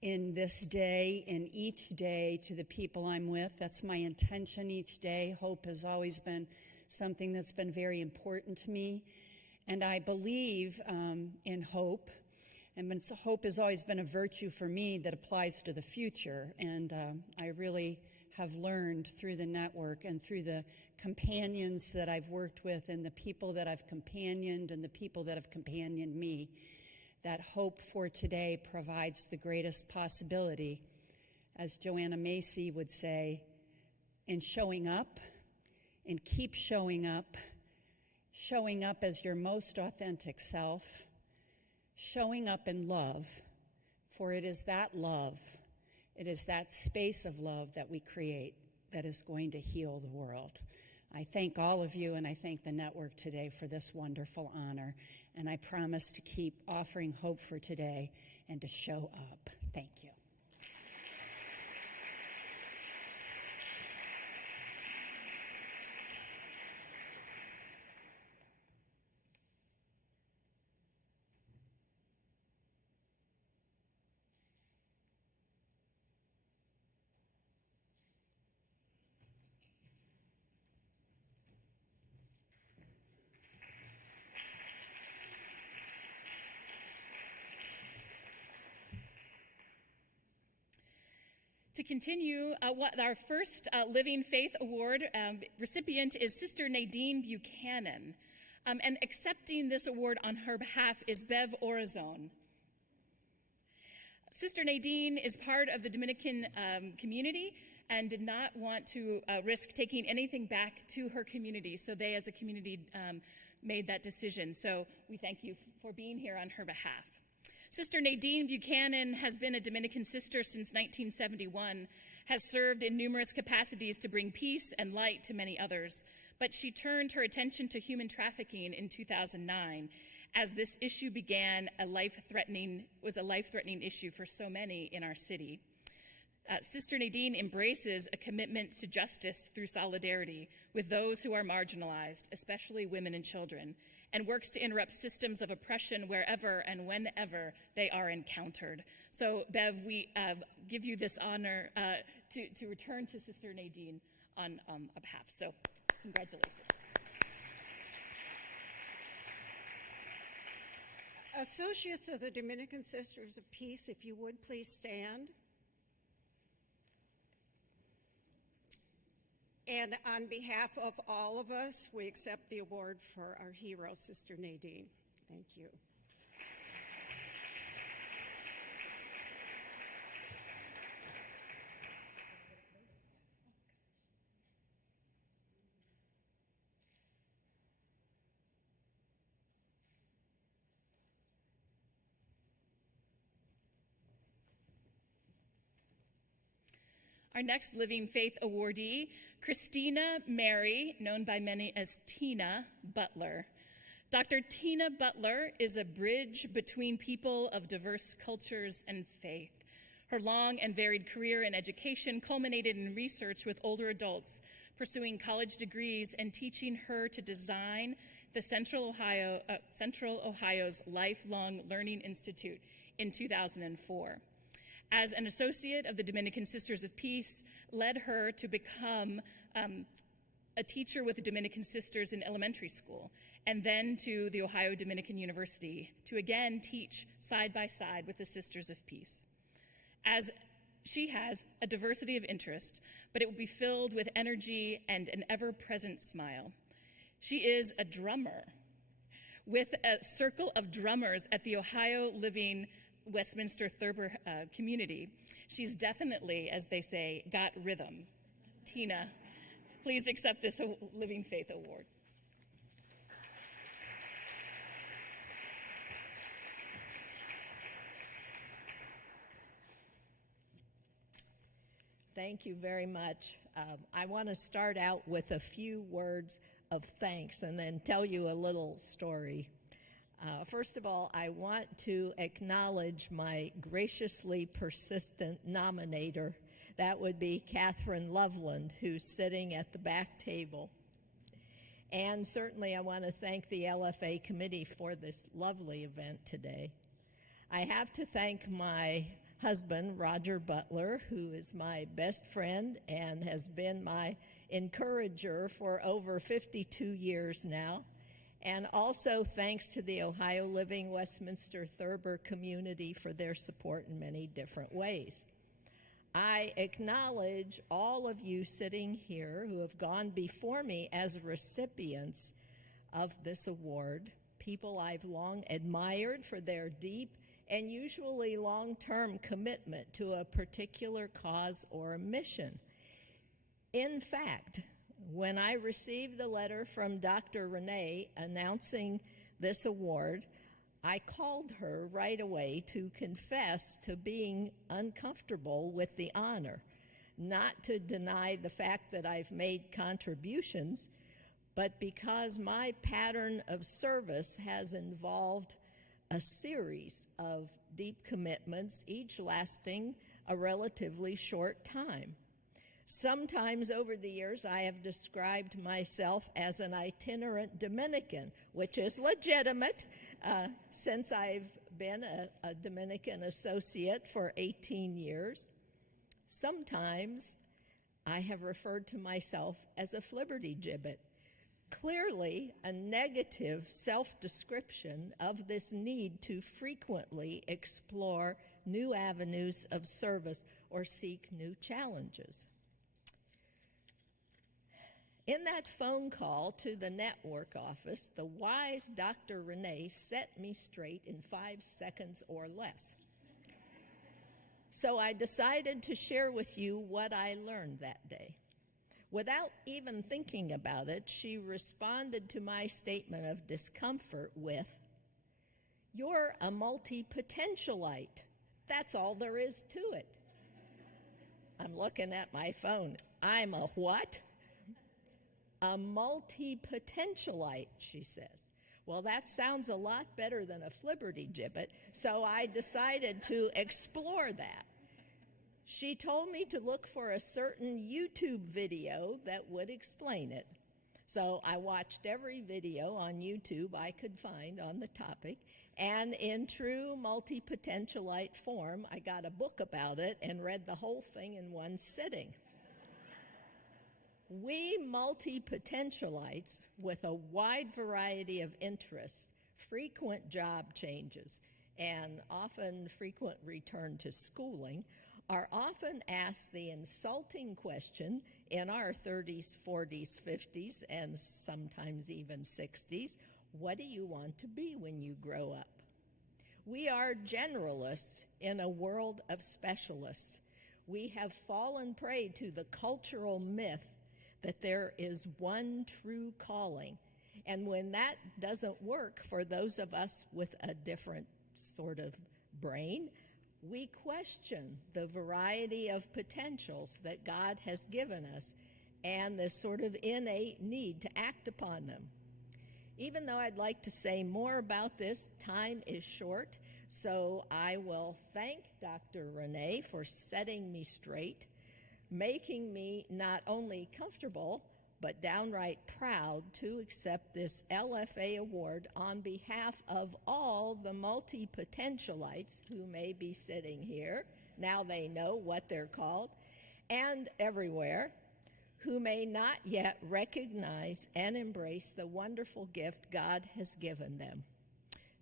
in this day, in each day, to the people I'm with. That's my intention each day. Hope has always been something that's been very important to me. And I believe in hope. And hope has always been a virtue for me that applies to the future. And I really have learned through the network and through the companions that I've worked with and the people that I've companioned and the people that have companioned me, that hope for today provides the greatest possibility, as Joanna Macy would say, in showing up, and keep showing up as your most authentic self, showing up in love, for it is that love, it is that space of love that we create that is going to heal the world. I thank all of you, and I thank the network today for this wonderful honor. And I promise to keep offering hope for today and to show up. Thank you. To continue, our first Living Faith Award recipient is Sister Nadine Buchanan. And accepting this award on her behalf is Bev Orazone. Sister Nadine is part of the Dominican community and did not want to risk taking anything back to her community. So they, as a community, made that decision. So we thank you for being here on her behalf. Sister Nadine Buchanan has been a Dominican sister since 1971, has served in numerous capacities to bring peace and light to many others, but she turned her attention to human trafficking in 2009 as this issue was a life-threatening issue for so many in our city. Sister Nadine embraces a commitment to justice through solidarity with those who are marginalized, especially women and children, and works to interrupt systems of oppression wherever and whenever they are encountered. So, Bev, we give you this honor to return to Sister Nadine on a behalf. So, congratulations. Associates of the Dominican Sisters of Peace, if you would please stand. And on behalf of all of us, we accept the award for our hero, Sister Nadine. Thank you. Our next Living Faith awardee, Christina Mary, known by many as Tina Butler. Dr. Tina Butler is a bridge between people of diverse cultures and faith. Her long and varied career in education culminated in research with older adults, pursuing college degrees and teaching her to design the Central Ohio's Lifelong Learning Institute in 2004. as an associate of the Dominican Sisters of Peace, led her to become a teacher with the Dominican Sisters in elementary school, and then to the Ohio Dominican University to again teach side by side with the Sisters of Peace. As she has a diversity of interest, but it will be filled with energy and an ever-present smile. She is a drummer with a circle of drummers at the Ohio Living Westminster Thurber community. She's definitely, as they say, got rhythm. Tina, please accept this Living Faith Award. Thank you very much. I want to start out with a few words of thanks and then tell you a little story. First of all, I want to acknowledge my graciously persistent nominator. That would be Catherine Loveland, who's sitting at the back table. And certainly I want to thank the LFA committee for this lovely event today. I have to thank my husband, Roger Butler, who is my best friend and has been my encourager for over 52 years now. And also thanks to the Ohio Living Westminster Thurber community for their support in many different ways. I acknowledge all of you sitting here who have gone before me as recipients of this award, people I've long admired for their deep and usually long-term commitment to a particular cause or a mission. In fact, when I received the letter from Dr. Renee announcing this award, I called her right away to confess to being uncomfortable with the honor, not to deny the fact that I've made contributions, but because my pattern of service has involved a series of deep commitments, each lasting a relatively short time. Sometimes over the years, I have described myself as an itinerant Dominican, which is legitimate since I've been a Dominican associate for 18 years. Sometimes I have referred to myself as a flibbertigibbet, clearly a negative self-description of this need to frequently explore new avenues of service or seek new challenges. In that phone call to the network office, the wise Dr. Renee set me straight in 5 seconds or less. So I decided to share with you what I learned that day. Without even thinking about it, she responded to my statement of discomfort with, "You're a multi-potentialite. That's all there is to it." I'm looking at my phone. I'm a what? A multi-potentialite, she says. Well, that sounds a lot better than a flibbertigibbet, so I decided to explore that. She told me to look for a certain YouTube video that would explain it. So I watched every video on YouTube I could find on the topic, and in true multi-potentialite form, I got a book about it and read the whole thing in one sitting. We multi-potentialites with a wide variety of interests, frequent job changes, and often frequent return to schooling are often asked the insulting question in our 30s, 40s, 50s, and sometimes even 60s, what do you want to be when you grow up? We are generalists in a world of specialists. We have fallen prey to the cultural myth that there is one true calling. And when that doesn't work for those of us with a different sort of brain, we question the variety of potentials that God has given us and the sort of innate need to act upon them. Even though I'd like to say more about this, time is short, so I will thank Dr. Renee for setting me straight, making me not only comfortable, but downright proud to accept this LFA award on behalf of all the multi-potentialites who may be sitting here, now they know what they're called, and everywhere, who may not yet recognize and embrace the wonderful gift God has given them.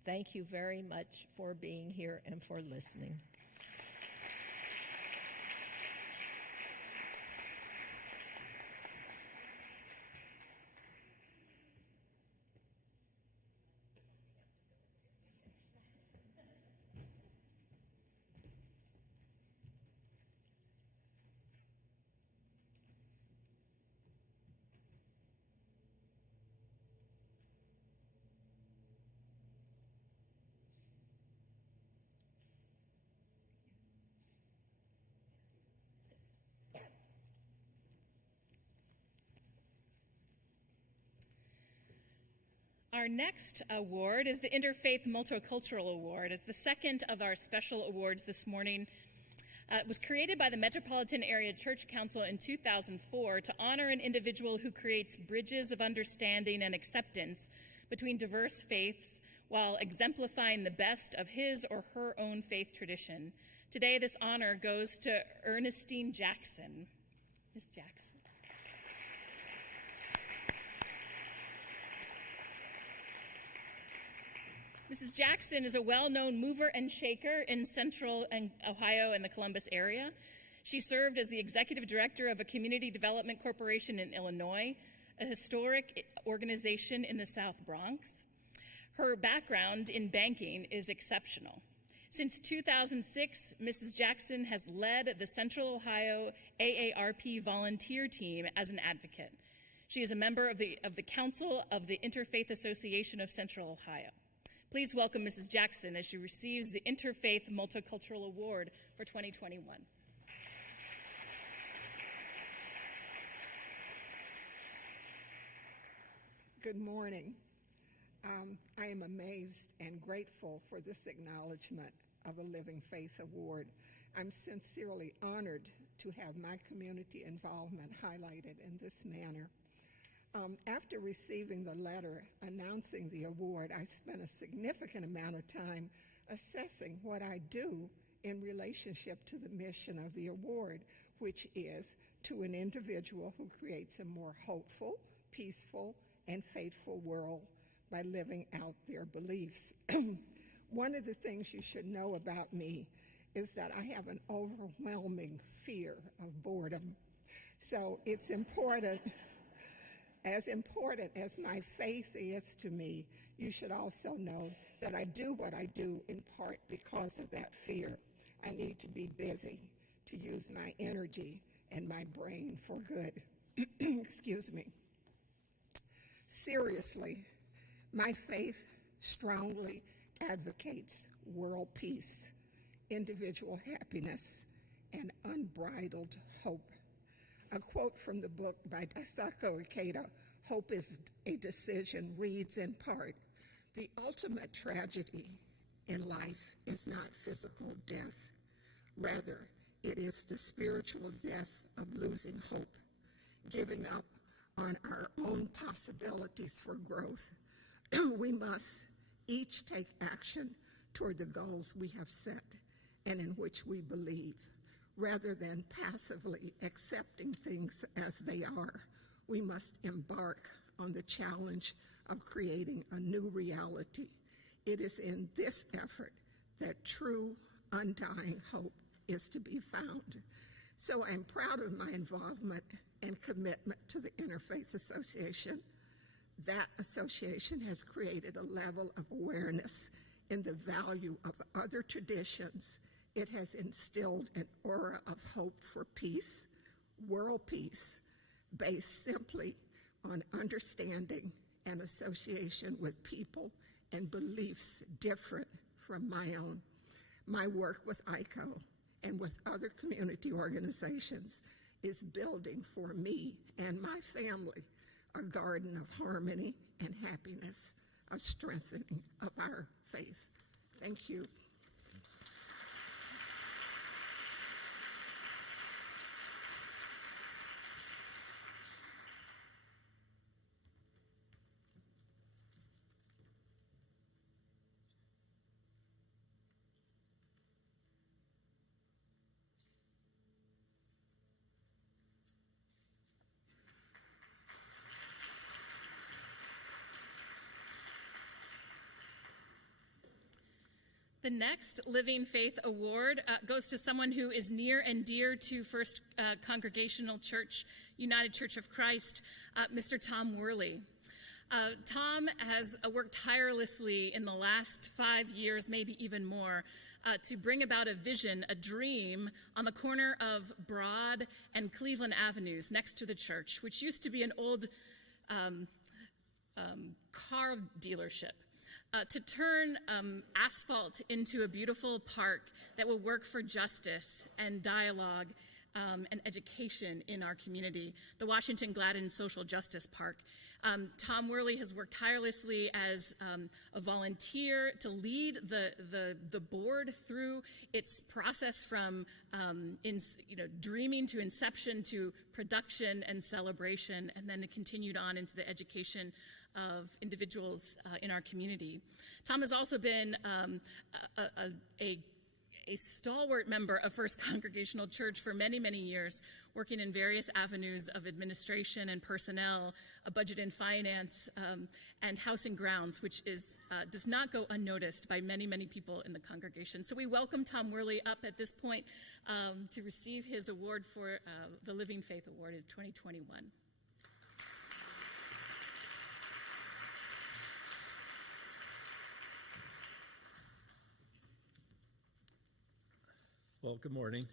Thank you very much for being here and for listening. Our next award is the Interfaith Multicultural Award. It's the second of our special awards this morning. It was created by the Metropolitan Area Church Council in 2004 to honor an individual who creates bridges of understanding and acceptance between diverse faiths while exemplifying the best of his or her own faith tradition. Today, this honor goes to Ernestine Jackson. Ms. Jackson. Mrs. Jackson is a well-known mover and shaker in central Ohio and the Columbus area. She served as the executive director of a community development corporation in Illinois, a historic organization in the South Bronx. Her background in banking is exceptional. Since 2006, Mrs. Jackson has led the Central Ohio AARP volunteer team as an advocate. She is a member of the Council of the Interfaith Association of Central Ohio. Please welcome Mrs. Jackson as she receives the Interfaith Multicultural Award for 2021. Good morning. I am amazed and grateful for this acknowledgement of a Living Faith Award. I'm sincerely honored to have my community involvement highlighted in this manner. After receiving the letter announcing the award, I spent a significant amount of time assessing what I do in relationship to the mission of the award, which is to an individual who creates a more hopeful, peaceful, and faithful world by living out their beliefs. One of the things you should know about me is that I have an overwhelming fear of boredom. So it's important. As important as my faith is to me, you should also know that I do what I do in part because of that fear. I need to be busy, to use my energy and my brain for good. Excuse me. Seriously, my faith strongly advocates world peace, individual happiness, and unbridled hope. A quote from the book by Daisaku Ikeda, Hope is a Decision, reads in part, "The ultimate tragedy in life is not physical death. Rather, it is the spiritual death of losing hope, giving up on our own possibilities for growth. We must each take action toward the goals we have set and in which we believe. Rather than passively accepting things as they are, we must embark on the challenge of creating a new reality. It is in this effort that true, undying hope is to be found." So I'm proud of my involvement and commitment to the Interfaith Association. That association has created a level of awareness in the value of other traditions. It has instilled an aura of hope for peace, world peace, based simply on understanding and association with people and beliefs different from my own. My work with ICO and with other community organizations is building for me and my family a garden of harmony and happiness, a strengthening of our faith. Thank you. The next Living Faith Award goes to someone who is near and dear to First Congregational Church, United Church of Christ, Mr. Tom Worley. Tom has worked tirelessly in the last 5 years, maybe even more, to bring about a vision, a dream, on the corner of Broad and Cleveland Avenues next to the church, which used to be an old car dealership, to turn asphalt into a beautiful park that will work for justice and dialogue and education in our community, the Washington Gladden Social Justice Park. Tom Worley has worked tirelessly as a volunteer to lead the board through its process from dreaming to inception to production and celebration, and then continued on into the education of individuals in our community. Tom has also been a stalwart member of First Congregational Church for many, many years, working in various avenues of administration and personnel, budget and finance, and house and grounds, which does not go unnoticed by many, many people in the congregation. So we welcome Tom Worley up at this point to receive his award for the Living Faith Award in 2021. Well, good morning.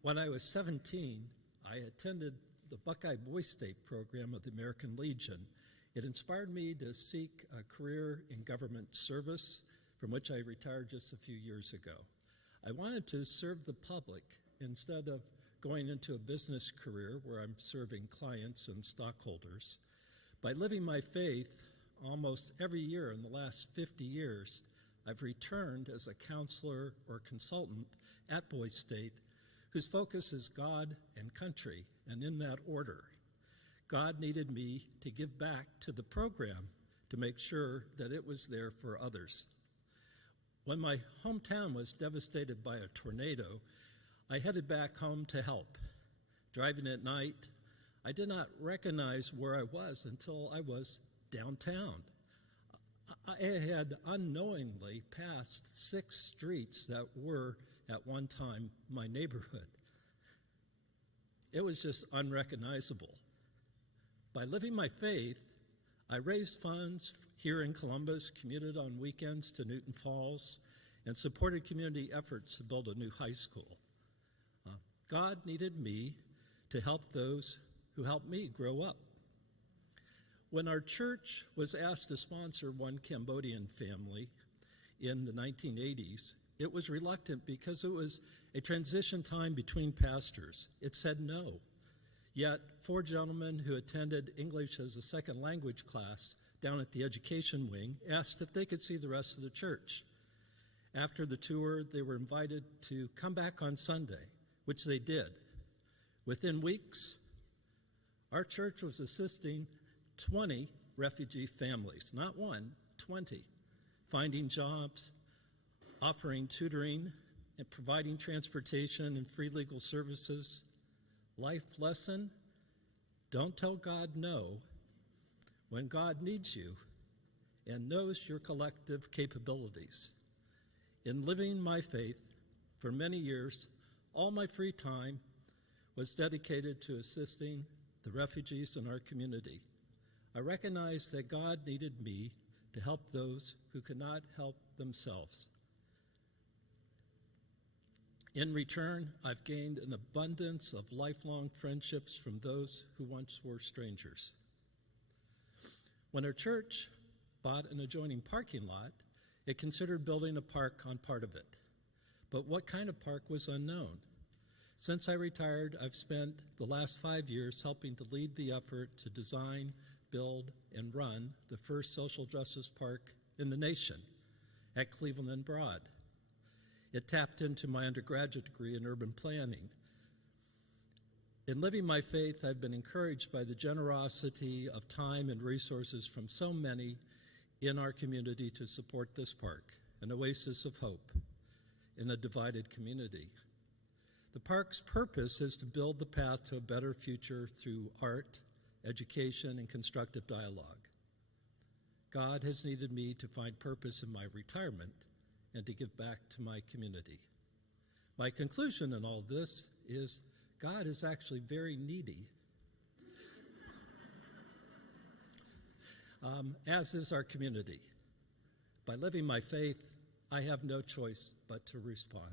When I was 17, I attended the Buckeye Boy State program of the American Legion. It inspired me to seek a career in government service, from which I retired just a few years ago. I wanted to serve the public instead of going into a business career where I'm serving clients and stockholders. By living my faith, almost every year in the last 50 years, I've returned as a counselor or consultant at Boy State, whose focus is God and country, and in that order. God needed me to give back to the program to make sure that it was there for others. When my hometown was devastated by a tornado, I headed back home to help. Driving at night, I did not recognize where I was until I was downtown. I had unknowingly passed 6 streets that were at one time my neighborhood. It was just unrecognizable. By living my faith, I raised funds here in Columbus, commuted on weekends to Newton Falls, and supported community efforts to build a new high school. God needed me to help those who helped me grow up. When our church was asked to sponsor one Cambodian family in the 1980s, it was reluctant because it was a transition time between pastors. It said no. Yet 4 gentlemen who attended English as a second language class down at the education wing asked if they could see the rest of the church. After the tour, they were invited to come back on Sunday, which they did. Within weeks, our church was assisting 20 refugee families, not 1, 20, finding jobs, offering tutoring, and providing transportation and free legal services. Life lesson: don't tell God no when God needs you and knows your collective capabilities. In living my faith for many years, all my free time was dedicated to assisting the refugees in our community. I recognized that God needed me to help those who could not help themselves. In return, I've gained an abundance of lifelong friendships from those who once were strangers. When our church bought an adjoining parking lot, it considered building a park on part of it. But what kind of park was unknown? Since I retired, I've spent the last 5 years helping to lead the effort to design, build, and run the first social justice park in the nation at Cleveland and Broad. It tapped into my undergraduate degree in urban planning. In living my faith, I've been encouraged by the generosity of time and resources from so many in our community to support this park, an oasis of hope in a divided community. The park's purpose is to build the path to a better future through art, education, and constructive dialogue. God has needed me to find purpose in my retirement and to give back to my community. My conclusion in all this is God is actually very needy, as is our community. By living my faith, I have no choice but to respond.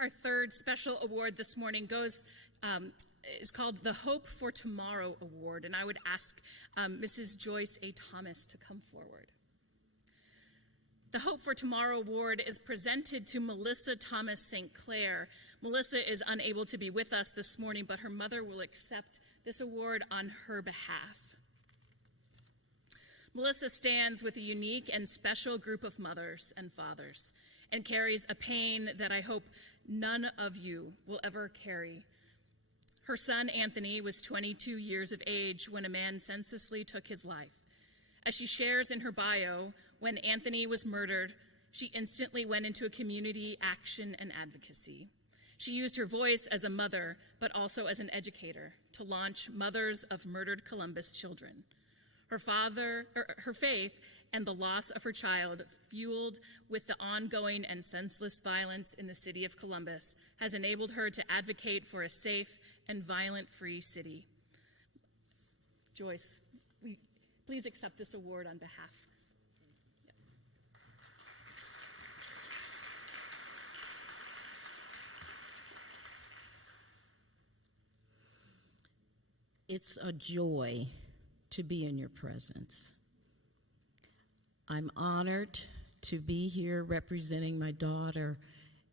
Our third special award this morning is called the Hope for Tomorrow Award, and I would ask Mrs. Joyce A. Thomas to come forward. The Hope for Tomorrow Award is presented to Melissa Thomas Sinclair. Melissa is unable to be with us this morning, but her mother will accept this award on her behalf. Melissa stands with a unique and special group of mothers and fathers and carries a pain that I hope none of you will ever carry. Her son, Anthony, was 22 years of age when a man senselessly took his life. As she shares in her bio, when Anthony was murdered, she instantly went into a community action and advocacy. She used her voice as a mother, but also as an educator, to launch Mothers of Murdered Columbus Children. Her faith and the loss of her child, fueled with the ongoing and senseless violence in the city of Columbus, has enabled her to advocate for a safe and violent-free city. Joyce, please accept this award on behalf. It's a joy to be in your presence. I'm honored to be here representing my daughter,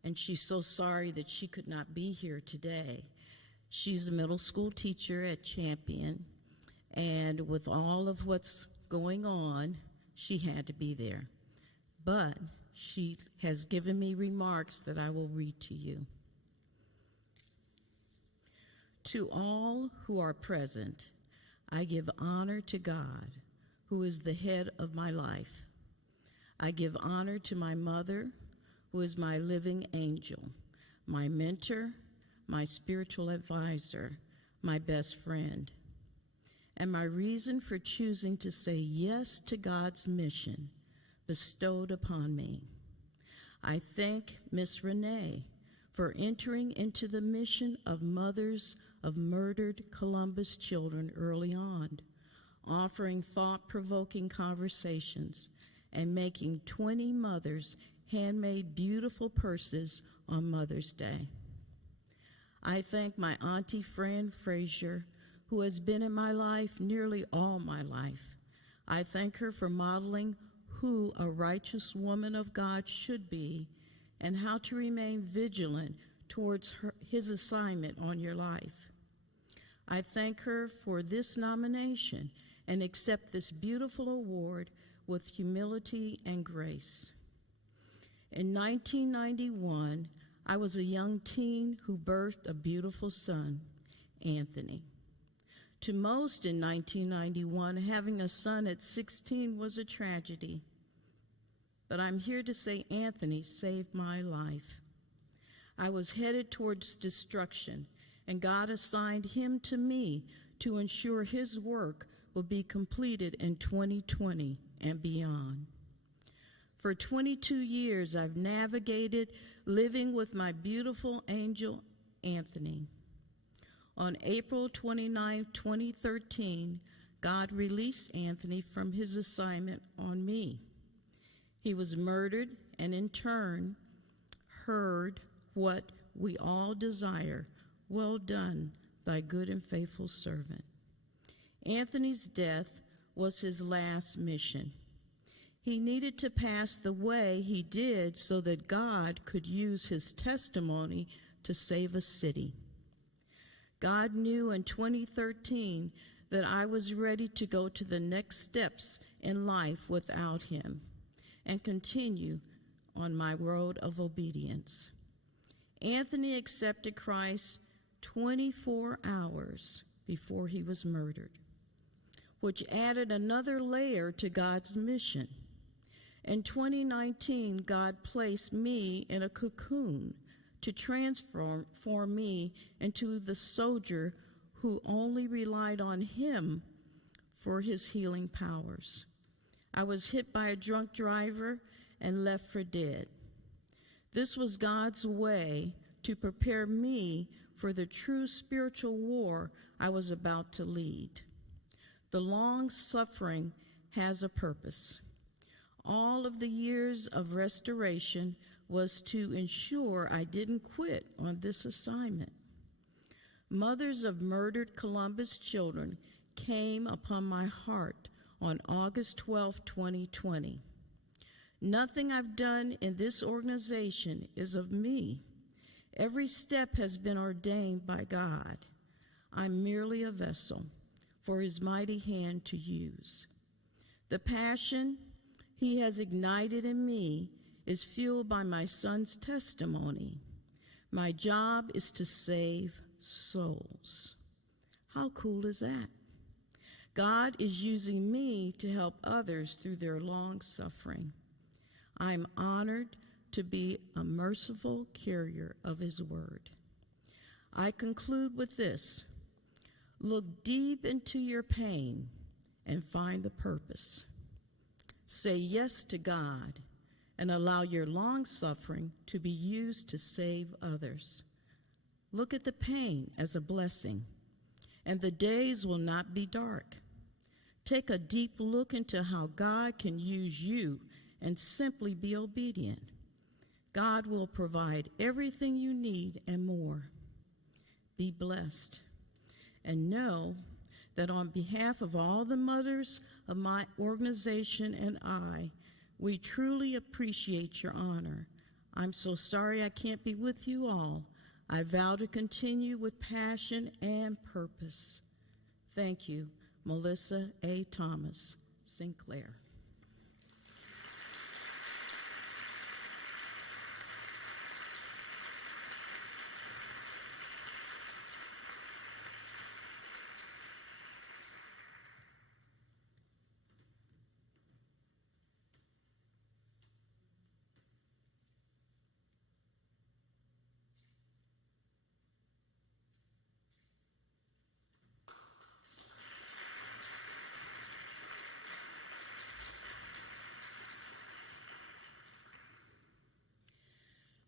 and she's so sorry that she could not be here today. She's a middle school teacher at Champion, and with all of what's going on, she had to be there. But she has given me remarks that I will read to you. To all who are present, I give honor to God, who is the head of my life. I give honor to my mother, who is my living angel, my mentor, my spiritual advisor, my best friend, and my reason for choosing to say yes to God's mission bestowed upon me. I thank Miss Renee for entering into the mission of Mothers of Murdered Columbus Children early on, offering thought-provoking conversations and making 20 mothers handmade beautiful purses on Mother's Day. I thank my auntie friend Frazier, who has been in my life nearly all my life. I thank her for modeling who a righteous woman of God should be and how to remain vigilant towards his assignment on your life. I thank her for this nomination and accept this beautiful award with humility and grace. In 1991, I was a young teen who birthed a beautiful son, Anthony. To most in 1991, having a son at 16 was a tragedy. But I'm here to say Anthony saved my life. I was headed towards destruction, and God assigned him to me to ensure his work will be completed in 2020 and beyond. For 22 years, I've navigated living with my beautiful angel, Anthony. On April 29, 2013, God released Anthony from his assignment on me. He was murdered and in turn heard what we all desire. Well done, thy good and faithful servant. Anthony's death was his last mission. He needed to pass the way he did so that God could use his testimony to save a city. God knew in 2013 that I was ready to go to the next steps in life without him and continue on my road of obedience. Anthony accepted Christ 24 hours before he was murdered, which added another layer to God's mission. In 2019, God placed me in a cocoon to transform me into the soldier who only relied on him for his healing powers. I was hit by a drunk driver and left for dead. This was God's way to prepare me for the true spiritual war I was about to lead. The long suffering has a purpose. All of the years of restoration was to ensure I didn't quit on this assignment. Mothers of murdered Columbus children came upon my heart on August 12, 2020. Nothing I've done in this organization is of me. Every step has been ordained by God. I'm merely a vessel for his mighty hand to use. The passion he has ignited in me is fueled by my son's testimony. My job is to save souls. How cool is that? God is using me to help others through their long suffering. I'm honored to be a merciful carrier of his word. I conclude with this. Look deep into your pain and find the purpose. Say yes to God and allow your long suffering to be used to save others. Look at the pain as a blessing, and the days will not be dark. Take a deep look into how God can use you and simply be obedient. God will provide everything you need and more. Be blessed, and know that on behalf of all the mothers of my organization and we truly appreciate your honor. I'm so sorry I can't be with you all. I vow to continue with passion and purpose. Thank you, Melissa A. Thomas, Sinclair.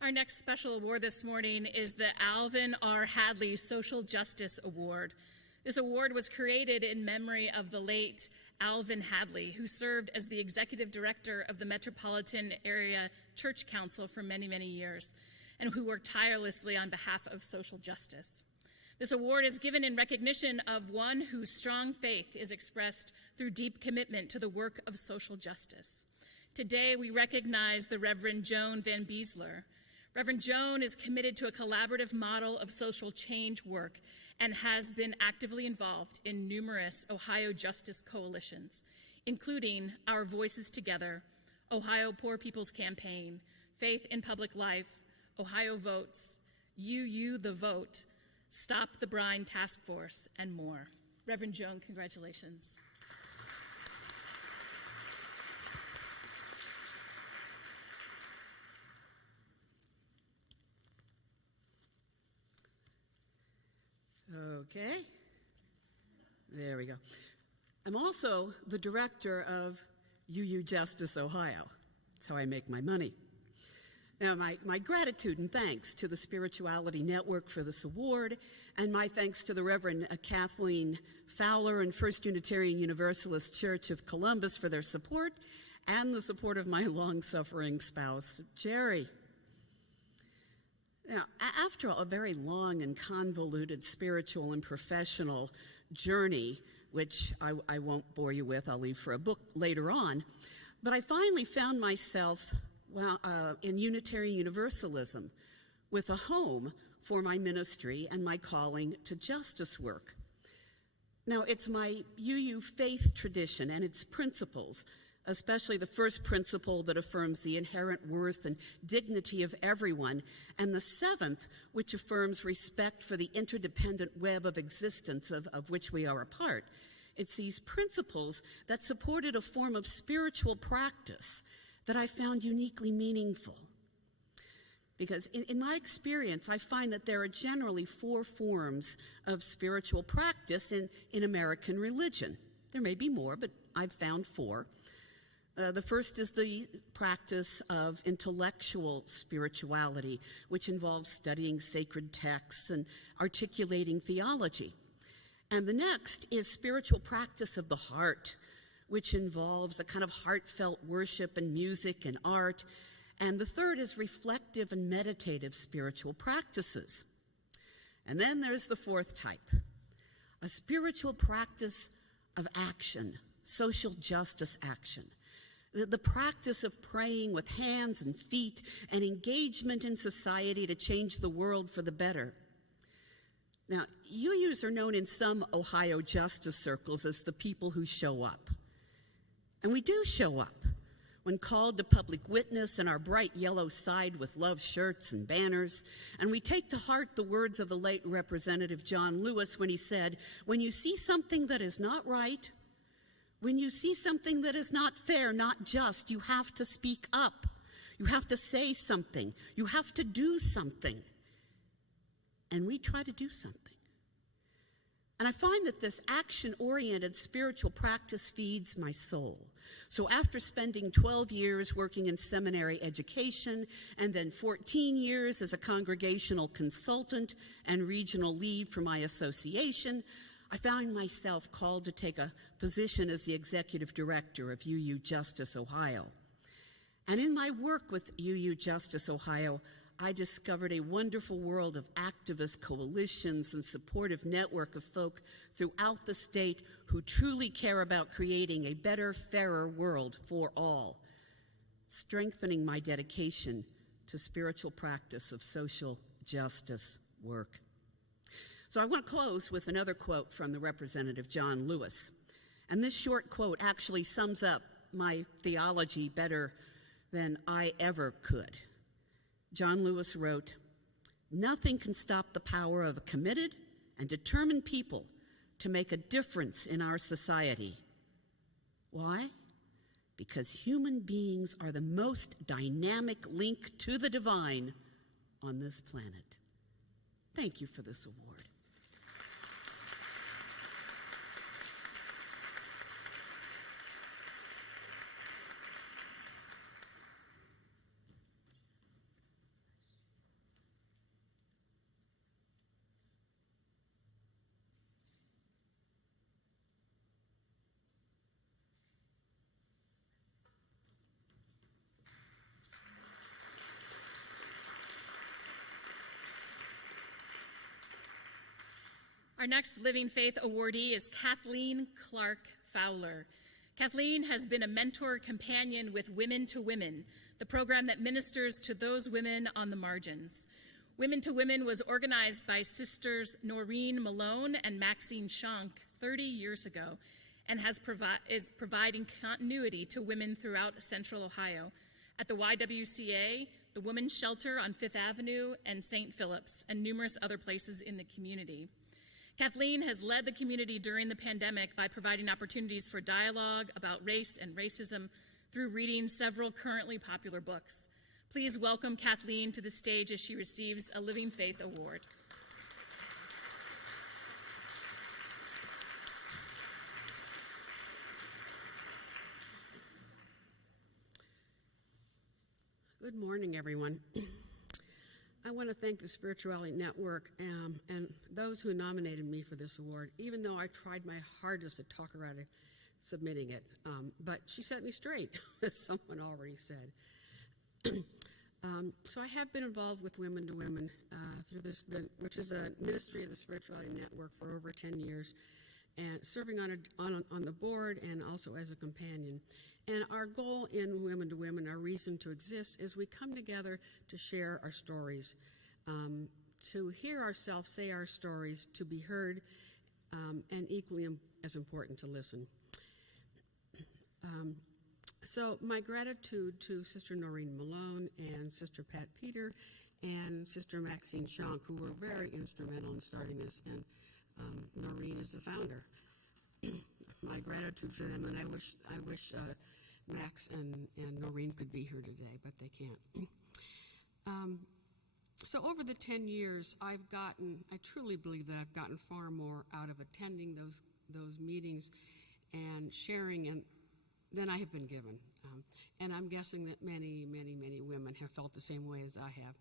Our next special award this morning is the Alvin R. Hadley Social Justice Award. This award was created in memory of the late Alvin Hadley, who served as the executive director of the Metropolitan Area Church Council for many, many years, and who worked tirelessly on behalf of social justice. This award is given in recognition of one whose strong faith is expressed through deep commitment to the work of social justice. Today, we recognize the Reverend Joan Van Beesler. Reverend Joan is committed to a collaborative model of social change work and has been actively involved in numerous Ohio justice coalitions, including Our Voices Together, Ohio Poor People's Campaign, Faith in Public Life, Ohio Votes, You the Vote, Stop the Brine Task Force, and more. Reverend Joan, congratulations. Okay, there we go. I'm also the director of UU Justice Ohio. That's how I make my money. Now, my gratitude and thanks to the Spirituality Network for this award, and my thanks to the Reverend Kathleen Fowler and First Unitarian Universalist Church of Columbus for their support, and the support of my long-suffering spouse, Jerry. Now, after a very long and convoluted spiritual and professional journey, which I won't bore you with, I'll leave for a book later on, but I finally found myself in Unitarian Universalism with a home for my ministry and my calling to justice work. Now, it's my UU faith tradition and its principles especially the first principle that affirms the inherent worth and dignity of everyone, and the seventh, which affirms respect for the interdependent web of existence of which we are a part. It's these principles that supported a form of spiritual practice that I found uniquely meaningful. Because in my experience, I find that there are generally 4 forms of spiritual practice in American religion. There may be more, but I've found 4. The first is the practice of intellectual spirituality, which involves studying sacred texts and articulating theology. And the next is spiritual practice of the heart, which involves a kind of heartfelt worship and music and art. And the third is reflective and meditative spiritual practices. And then there's the fourth type, a spiritual practice of action, social justice action. The practice of praying with hands and feet and engagement in society to change the world for the better. Now, UUs are known in some Ohio justice circles as the people who show up. And we do show up. When called to public witness in our bright yellow side with love shirts and banners, and we take to heart the words of the late Representative John Lewis when he said, "When you see something that is not right, when you see something that is not fair, not just, you have to speak up. You have to say something. You have to do something." And we try to do something. And I find that this action-oriented spiritual practice feeds my soul. So after spending 12 years working in seminary education and then 14 years as a congregational consultant and regional lead for my association, I found myself called to take a position as the executive director of UU Justice Ohio. And in my work with UU Justice Ohio, I discovered a wonderful world of activist coalitions and supportive network of folk throughout the state who truly care about creating a better, fairer world for all, strengthening my dedication to spiritual practice of social justice work. So I want to close with another quote from the Representative John Lewis. And this short quote actually sums up my theology better than I ever could. John Lewis wrote, "Nothing can stop the power of a committed and determined people to make a difference in our society. Why? Because human beings are the most dynamic link to the divine on this planet." Thank you for this award. Our next Living Faith awardee is Kathleen Clark Fowler. Kathleen has been a mentor companion with Women to Women, the program that ministers to those women on the margins. Women to Women was organized by Sisters Noreen Malone and Maxine Schonk 30 years ago and is providing continuity to women throughout Central Ohio at the YWCA, the Women's Shelter on Fifth Avenue, and St. Philip's, and numerous other places in the community. Kathleen has led the community during the pandemic by providing opportunities for dialogue about race and racism through reading several currently popular books. Please welcome Kathleen to the stage as she receives a Living Faith Award. Good morning, everyone. I want to thank the Spirituality Network and those who nominated me for this award, even though I tried my hardest to talk her out of submitting it. But she set me straight, as someone already said. So I have been involved with Women to Women through this, which is a ministry of the Spirituality Network, for over 10 years, and serving on the board and also as a companion. And our goal in Women to Women, our reason to exist, is we come together to share our stories, to hear ourselves say our stories, to be heard, and equally as important, to listen. So my gratitude to Sister Noreen Malone and Sister Pat Peter and Sister Maxine Shonk, who were very instrumental in starting this, and Noreen is the founder. My gratitude for them, and I wish Max and Noreen could be here today, but they can't. So over the 10 years, I truly believe that I've gotten far more out of attending those meetings and sharing than I have been given. And I'm guessing that many, many, many women have felt the same way as I have.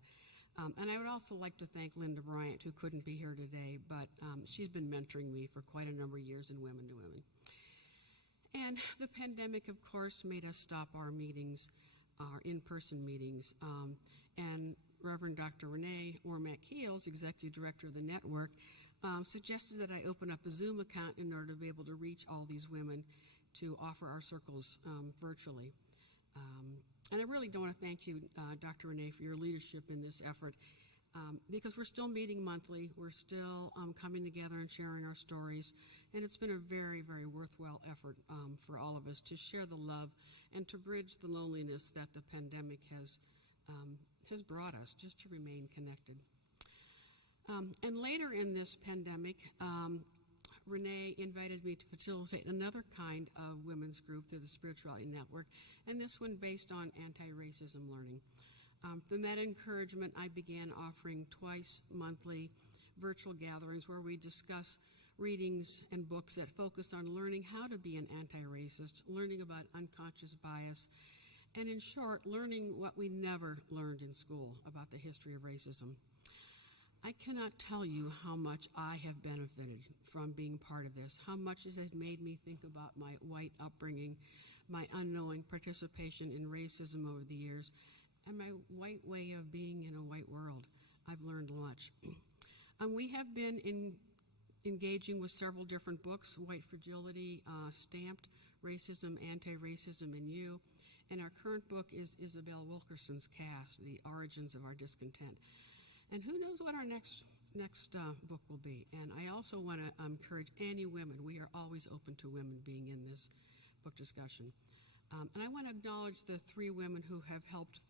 And I would also like to thank Linda Bryant, who couldn't be here today, but she's been mentoring me for quite a number of years in Women to Women. And the pandemic, of course, made us stop our meetings, our in-person meetings. And Reverend Dr. Renee Ormack-Keels, Executive Director of the network, suggested that I open up a Zoom account in order to be able to reach all these women to offer our circles virtually. And I really do want to thank you, Dr. Renee, for your leadership in this effort, because we're still meeting monthly. We're still coming together and sharing our stories, and it's been a very, very worthwhile effort for all of us to share the love and to bridge the loneliness that the pandemic has brought us, just to remain connected. And later in this pandemic, Renee invited me to facilitate another kind of women's group through the Spirituality Network, and this one based on anti-racism learning. From that encouragement, I began offering twice monthly virtual gatherings where we discuss readings and books that focus on learning how to be an anti-racist, learning about unconscious bias, and in short, learning what we never learned in school about the history of racism. I cannot tell you how much I have benefited from being part of this, how much it has made me think about my white upbringing, my unknowing participation in racism over the years, and my white way of being in a white world. I've learned much. We have been engaging with several different books: White Fragility, Stamped, Racism, Anti-Racism, and You. And our current book is Isabel Wilkerson's Caste, The Origins of Our Discontent. And who knows what our next book will be. And I also want to encourage any women. We are always open to women being in this book discussion. And I want to acknowledge the three women who have helped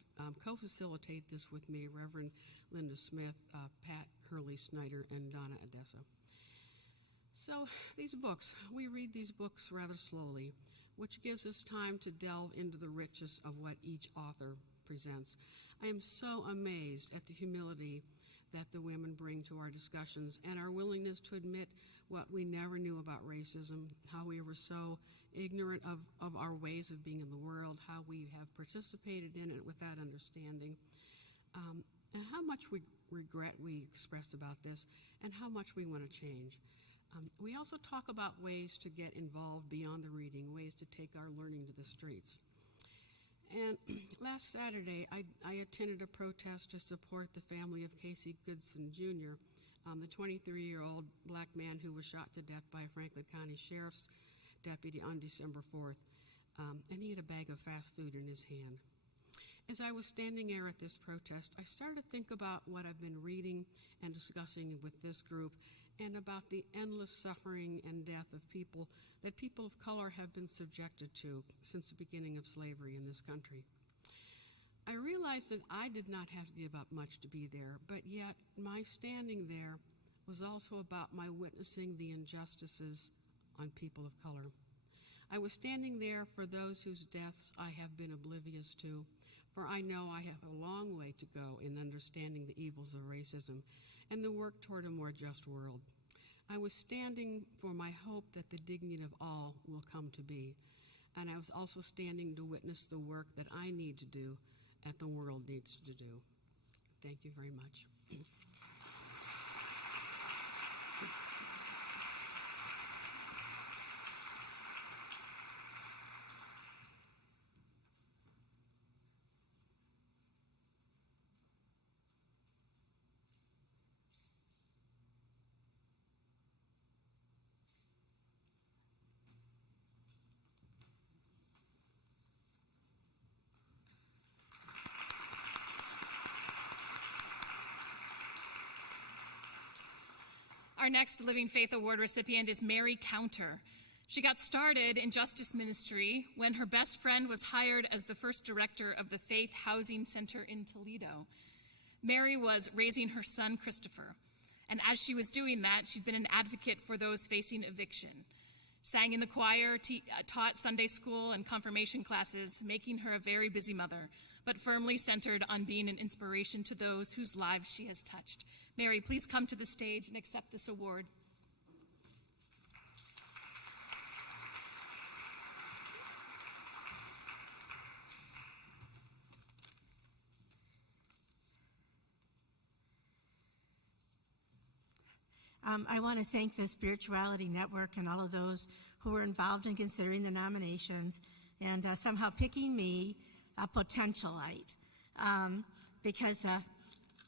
co-facilitate this with me: Reverend Linda Smith, Pat Hurley-Snyder, and Donna Odessa. So these books, we read these books rather slowly, which gives us time to delve into the richness of what each author presents. I am so amazed at the humility that the women bring to our discussions and our willingness to admit what we never knew about racism, how we were so ignorant of our ways of being in the world, how we have participated in it without understanding, and how much regret we express about this, and how much we want to change. We also talk about ways to get involved beyond the reading, ways to take our learning to the streets. And last Saturday, I attended a protest to support the family of Casey Goodson Jr., the 23-year-old black man who was shot to death by a Franklin County Sheriff's deputy on December 4th, and he had a bag of fast food in his hand. As I was standing there at this protest, I started to think about what I've been reading and discussing with this group, and about the endless suffering and death of people that people of color have been subjected to since the beginning of slavery in this country. I realized that I did not have to give up much to be there, but yet my standing there was also about my witnessing the injustices on people of color. I was standing there for those whose deaths I have been oblivious to, for I know I have a long way to go in understanding the evils of racism and the work toward a more just world. I was standing for my hope that the dignity of all will come to be, and I was also standing to witness the work that I need to do that the world needs to do. Thank you very much. Our next Living Faith Award recipient is Mary Counter. She got started in justice ministry when her best friend was hired as the first director of the Faith Housing Center in Toledo. Mary was raising her son, Christopher, and as she was doing that, she'd been an advocate for those facing eviction, sang in the choir, taught Sunday school and confirmation classes, making her a very busy mother, but firmly centered on being an inspiration to those whose lives she has touched. Mary, please come to the stage and accept this award. I want to thank the Spirituality Network and all of those who were involved in considering the nominations and somehow picking me, a potentialite, because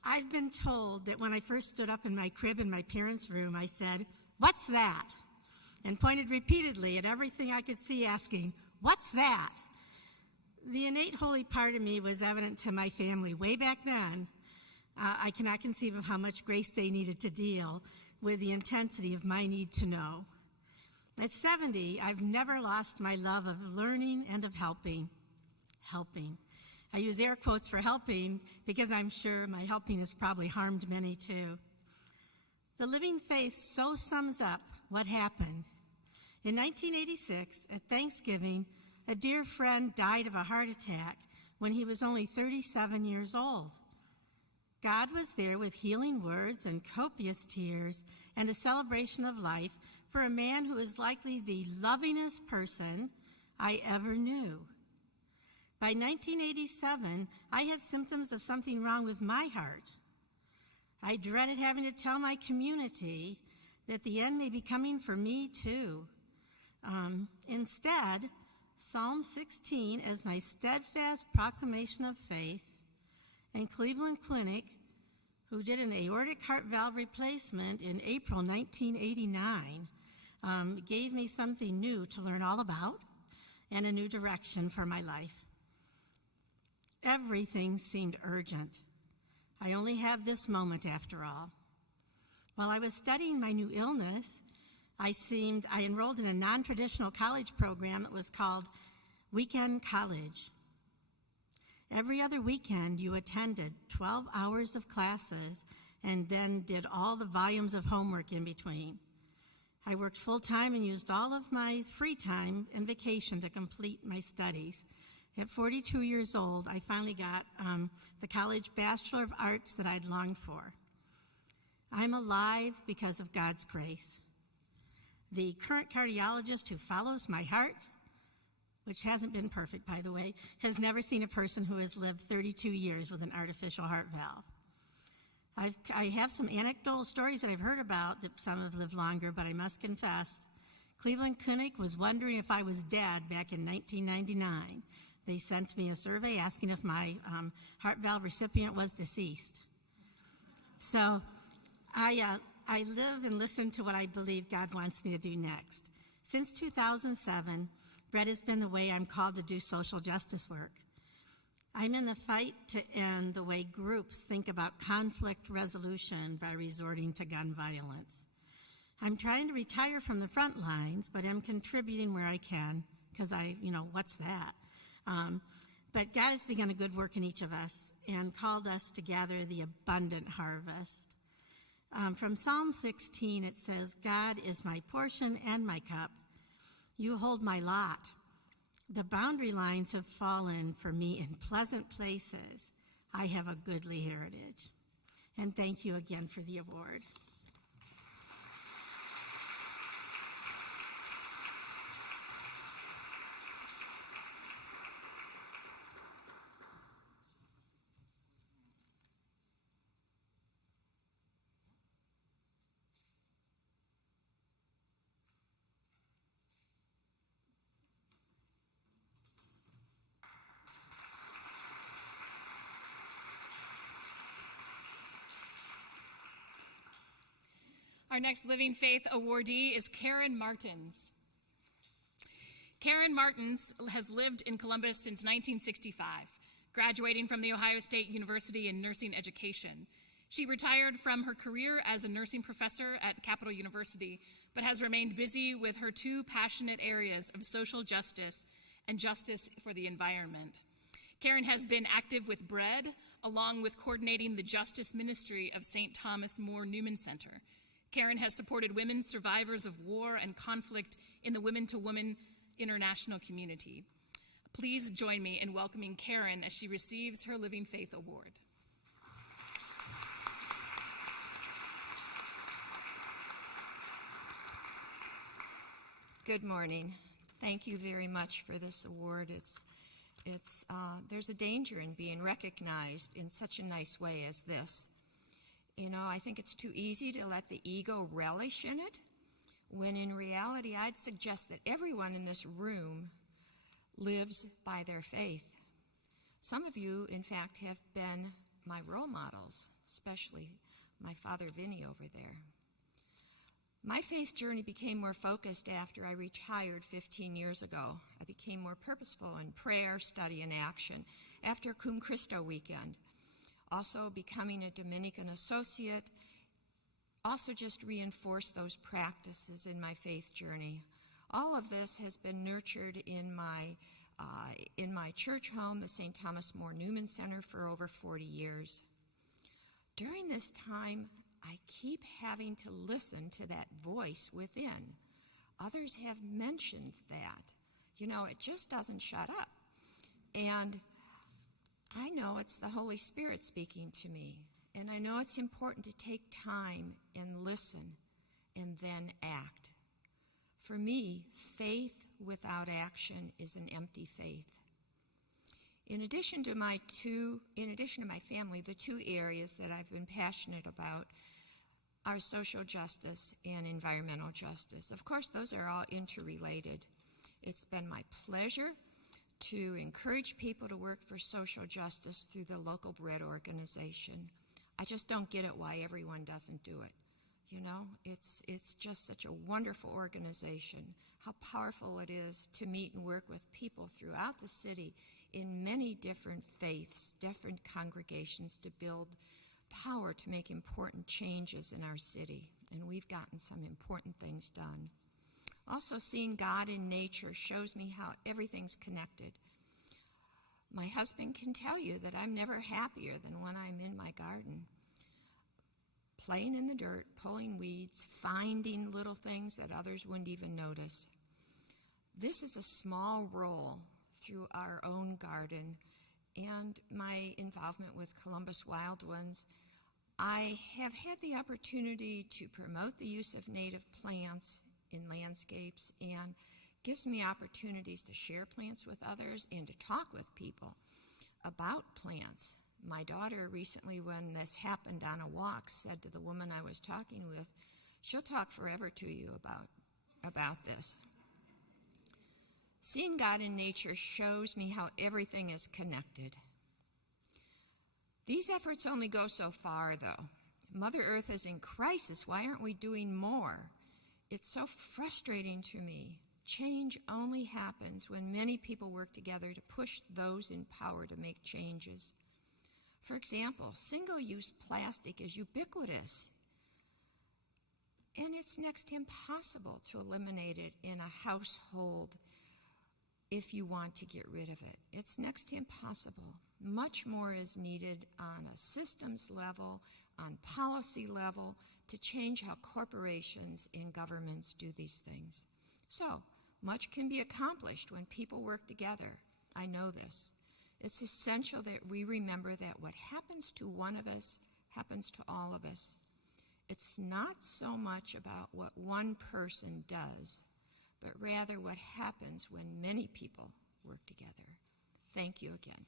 I've been told that when I first stood up in my crib in my parents' room, I said, "What's that?" and pointed repeatedly at everything I could see, asking, "What's that?" The innate holy part of me was evident to my family way back then. I cannot conceive of how much grace they needed to deal with the intensity of my need to know. At 70, I've never lost my love of learning and of helping. I use air quotes for helping because I'm sure my helping has probably harmed many too. The living faith so sums up what happened. In 1986, at Thanksgiving, a dear friend died of a heart attack when he was only 37 years old. God was there with healing words and copious tears and a celebration of life for a man who is likely the lovingest person I ever knew. By 1987, I had symptoms of something wrong with my heart. I dreaded having to tell my community that the end may be coming for me too. Instead, Psalm 16 as my steadfast proclamation of faith, and Cleveland Clinic, who did an aortic heart valve replacement in April 1989, gave me something new to learn all about and a new direction for my life. Everything seemed urgent. I only have this moment after all. While I was studying my new illness, I enrolled in a non-traditional college program that was called Weekend College. Every other weekend, you attended 12 hours of classes and then did all the volumes of homework in between. I worked full-time and used all of my free time and vacation to complete my studies. At 42 years old, I finally got the College Bachelor of Arts that I'd longed for. I'm alive because of God's grace. The current cardiologist who follows my heart, which hasn't been perfect, by the way, has never seen a person who has lived 32 years with an artificial heart valve. I have some anecdotal stories that I've heard about that some have lived longer, but I must confess, Cleveland Clinic was wondering if I was dead back in 1999. They sent me a survey asking if my heart valve recipient was deceased. So I live and listen to what I believe God wants me to do next. Since 2007, Bread has been the way I'm called to do social justice work. I'm in the fight to end the way groups think about conflict resolution by resorting to gun violence. I'm trying to retire from the front lines, but I'm contributing where I can, because what's that? But God has begun a good work in each of us and called us to gather the abundant harvest. From Psalm 16, it says, "God is my portion and my cup. You hold my lot. The boundary lines have fallen for me in pleasant places. I have a goodly heritage." And thank you again for the award. Our next Living Faith awardee is Karen Martens. Karen Martens has lived in Columbus since 1965, graduating from The Ohio State University in nursing education. She retired from her career as a nursing professor at Capital University, but has remained busy with her two passionate areas of social justice and justice for the environment. Karen has been active with Bread, along with coordinating the Justice Ministry of St. Thomas More Newman Center. Karen has supported women survivors of war and conflict in the Women to Women international community. Please join me in welcoming Karen as she receives her Living Faith Award. Good morning. Thank you very much for this award. There's a danger in being recognized in such a nice way as this. You know, I think it's too easy to let the ego relish in it, when in reality I'd suggest that everyone in this room lives by their faith. Some of you, in fact, have been my role models, especially my father Vinny over there. My faith journey became more focused after I retired 15 years ago. I became more purposeful in prayer, study, and action after Cum Christo weekend. Also becoming a Dominican associate also just reinforced those practices in my faith journey. All of this has been nurtured in my church home, the St. Thomas More Newman Center, for over 40 years. During this time, I keep having to listen to that voice within. Others have mentioned that. You know, it just doesn't shut up. And I know it's the Holy Spirit speaking to me. And I know it's important to take time and listen and then act. For me, faith without action is an empty faith. In addition to my family, the two areas that I've been passionate about are social justice and environmental justice. Of course, those are all interrelated. It's been my pleasure to encourage people to work for social justice through the local Bread organization. I just don't get it why everyone doesn't do it. You know, it's just such a wonderful organization. How powerful it is to meet and work with people throughout the city in many different faiths, different congregations, to build power to make important changes in our city. And we've gotten some important things done. Also, seeing God in nature shows me how everything's connected. My husband can tell you that I'm never happier than when I'm in my garden, playing in the dirt, pulling weeds, finding little things that others wouldn't even notice. This is a small role through our own garden and my involvement with Columbus Wild Ones. I have had the opportunity to promote the use of native plants in landscapes, and gives me opportunities to share plants with others and to talk with people about plants. My daughter recently, when this happened on a walk, said to the woman I was talking with, she'll talk forever to you about this. Seeing God in nature shows me how everything is connected. These efforts only go so far, though. Mother Earth is in crisis. Why aren't we doing more? It's so frustrating to me. Change only happens when many people work together to push those in power to make changes. For example, single-use plastic is ubiquitous, and it's next to impossible to eliminate it in a household if you want to get rid of it. It's next to impossible. Much more is needed on a systems level, on policy level, to change how corporations and governments do these things. So, much can be accomplished when people work together. I know this. It's essential that we remember that what happens to one of us happens to all of us. It's not so much about what one person does, but rather what happens when many people work together. Thank you again.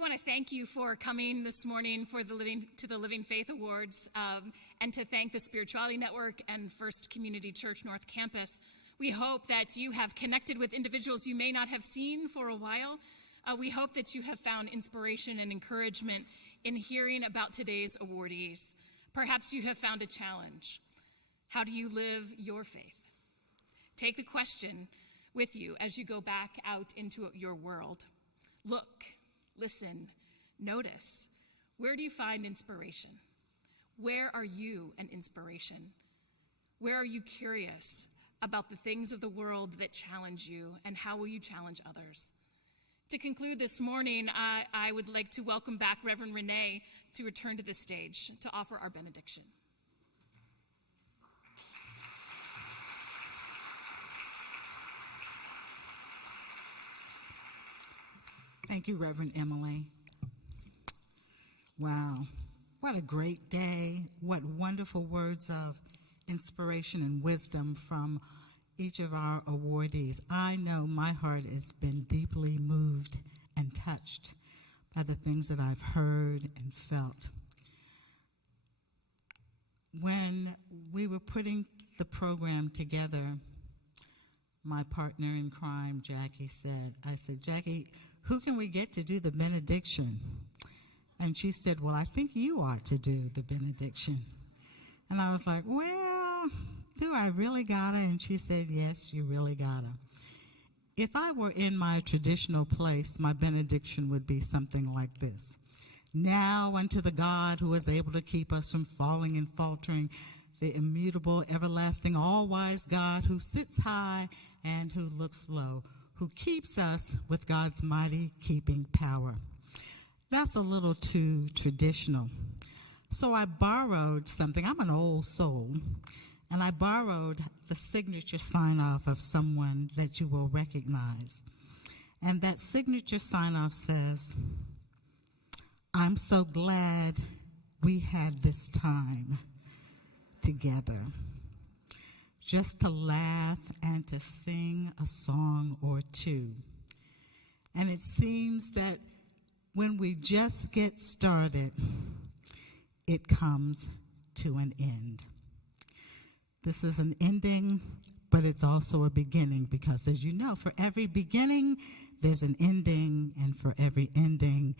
want to thank you for coming this morning to the Living Faith Awards, and to thank the Spirituality Network and First Community Church North Campus. We hope that you have connected with individuals you may not have seen for a while. We hope that you have found inspiration and encouragement in hearing about today's awardees. Perhaps you have found a challenge. How do you live your faith? Take the question with you as you go back out into your world. Look, listen, notice. Where do you find inspiration? Where are you an inspiration? Where are you curious about the things of the world that challenge you, and how will you challenge others? To conclude this morning, I would like to welcome back Reverend Renee to return to the stage to offer our benediction. Thank you, Reverend Emily. Wow, what a great day. What wonderful words of inspiration and wisdom from each of our awardees. I know my heart has been deeply moved and touched by the things that I've heard and felt. When we were putting the program together, my partner in crime, Jackie, I said, Jackie, who can we get to do the benediction? And she said, well, I think you ought to do the benediction. And I was like, well, do I really gotta? And she said, yes, you really gotta. If I were in my traditional place, my benediction would be something like this. Now unto the God who is able to keep us from falling and faltering, the immutable, everlasting, all-wise God who sits high and who looks low, who keeps us with God's mighty keeping power. That's a little too traditional. So I borrowed something. I'm an old soul, and I borrowed the signature sign-off of someone that you will recognize. And that signature sign-off says, I'm so glad we had this time together, just to laugh and to sing a song or two. And it seems that when we just get started, it comes to an end. This is an ending, but it's also a beginning, because as you know, for every beginning, there's an ending, and for every ending,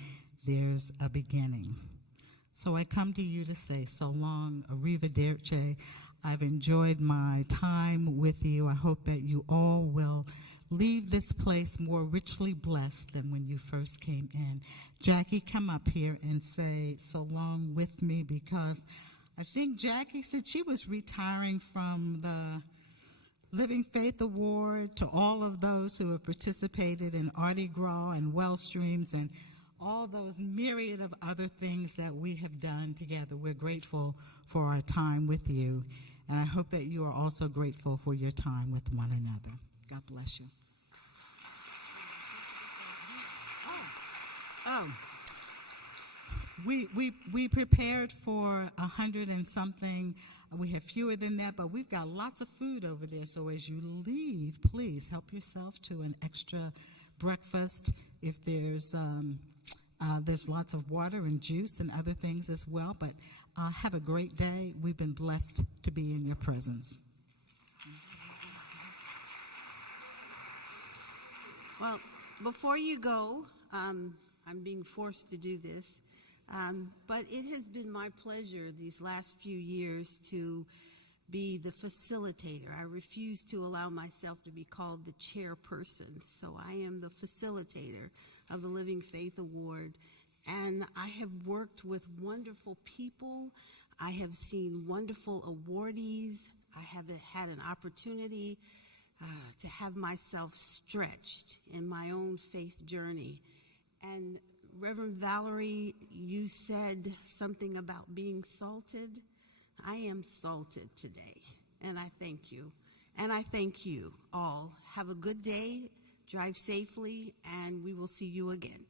there's a beginning. So I come to you to say so long, arrivederci. I've enjoyed my time with you. I hope that you all will leave this place more richly blessed than when you first came in. Jackie, come up here and say so long with me, because I think Jackie said she was retiring from the Living Faith Award. To all of those who have participated in Mardi Gras and Wellstreams and all those myriad of other things that we have done together. We're grateful for our time with you, and I hope that you are also grateful for your time with one another. God bless you. We prepared for 100 and something. We have fewer than that, but we've got lots of food over there. So as you leave, please help yourself to an extra breakfast. If there's lots of water and juice and other things as well. But have a great day. We've been blessed to be in your presence. Well, before you go, I'm being forced to do this, but it has been my pleasure these last few years to be the facilitator. I refuse to allow myself to be called the chairperson, so I am the facilitator of the Living Faith Award, and I have worked with wonderful people. I have seen wonderful awardees. I have had an opportunity to have myself stretched in my own faith journey. And Reverend Valerie, you said something about being salted. I am salted today, and I thank you. And I thank you all. Have a good day, drive safely, and we will see you again.